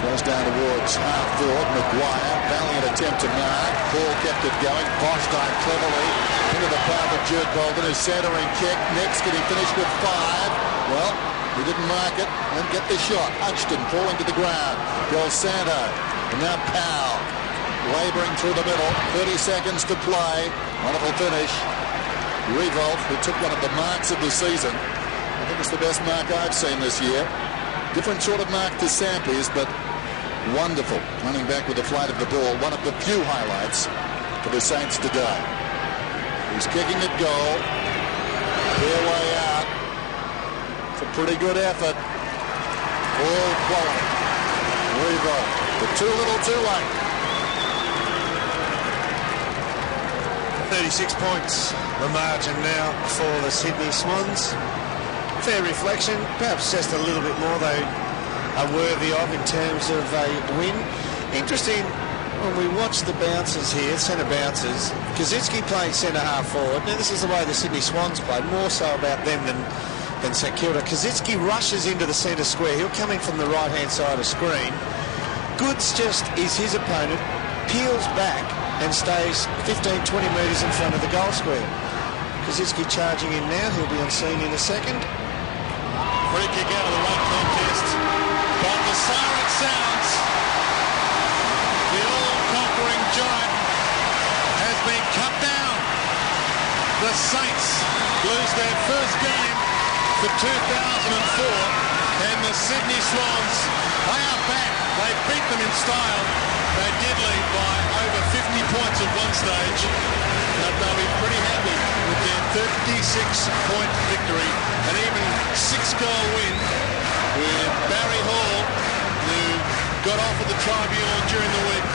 Goes down towards half forward. Maguire, valiant attempt to mark. Paul kept it going. Bosch dived cleverly into the path of Jude Bolton, who's centering kick. Next, can he finish with 5? Well, he didn't mark it and get the shot. Hutchton falling to the ground. Del Santo. And now Powell labouring through the middle. 30 seconds to play. Wonderful finish. Riewoldt, who took one of the marks of the season. I think it's the best mark I've seen this year. Different sort of mark to Sampies, but wonderful. Running back with the flight of the ball. One of the few highlights for the Saints today. He's kicking at goal. Their way out. It's a pretty good effort. All quality. Riewoldt, but too little, too late. 36 points, the margin now for the Sydney Swans. Fair reflection, perhaps just a little bit more they are worthy of in terms of a win. Interesting, when we watch the bouncers here, centre bouncers, Kazitsky playing centre half forward. Now this is the way the Sydney Swans played, more so about them than St Kilda. Kazitsky rushes into the centre square. He'll come in from the right-hand side of screen. Goods just is his opponent, peels back and stays 15-20 metres in front of the goal square. Kazitsky charging in now. He'll be on scene in a second. Free kick out of the right contest. But the siren sounds. The all-conquering giant has been cut down. The Saints lose their first game for 2004. And the Sydney Swans, they are back. They beat them in style. They did lead by over 50 points at one stage. But they'll be pretty happy with their 36-point victory. An even 6-goal win with Barry Hall, got off at the tribunal during the week,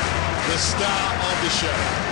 the star of the show.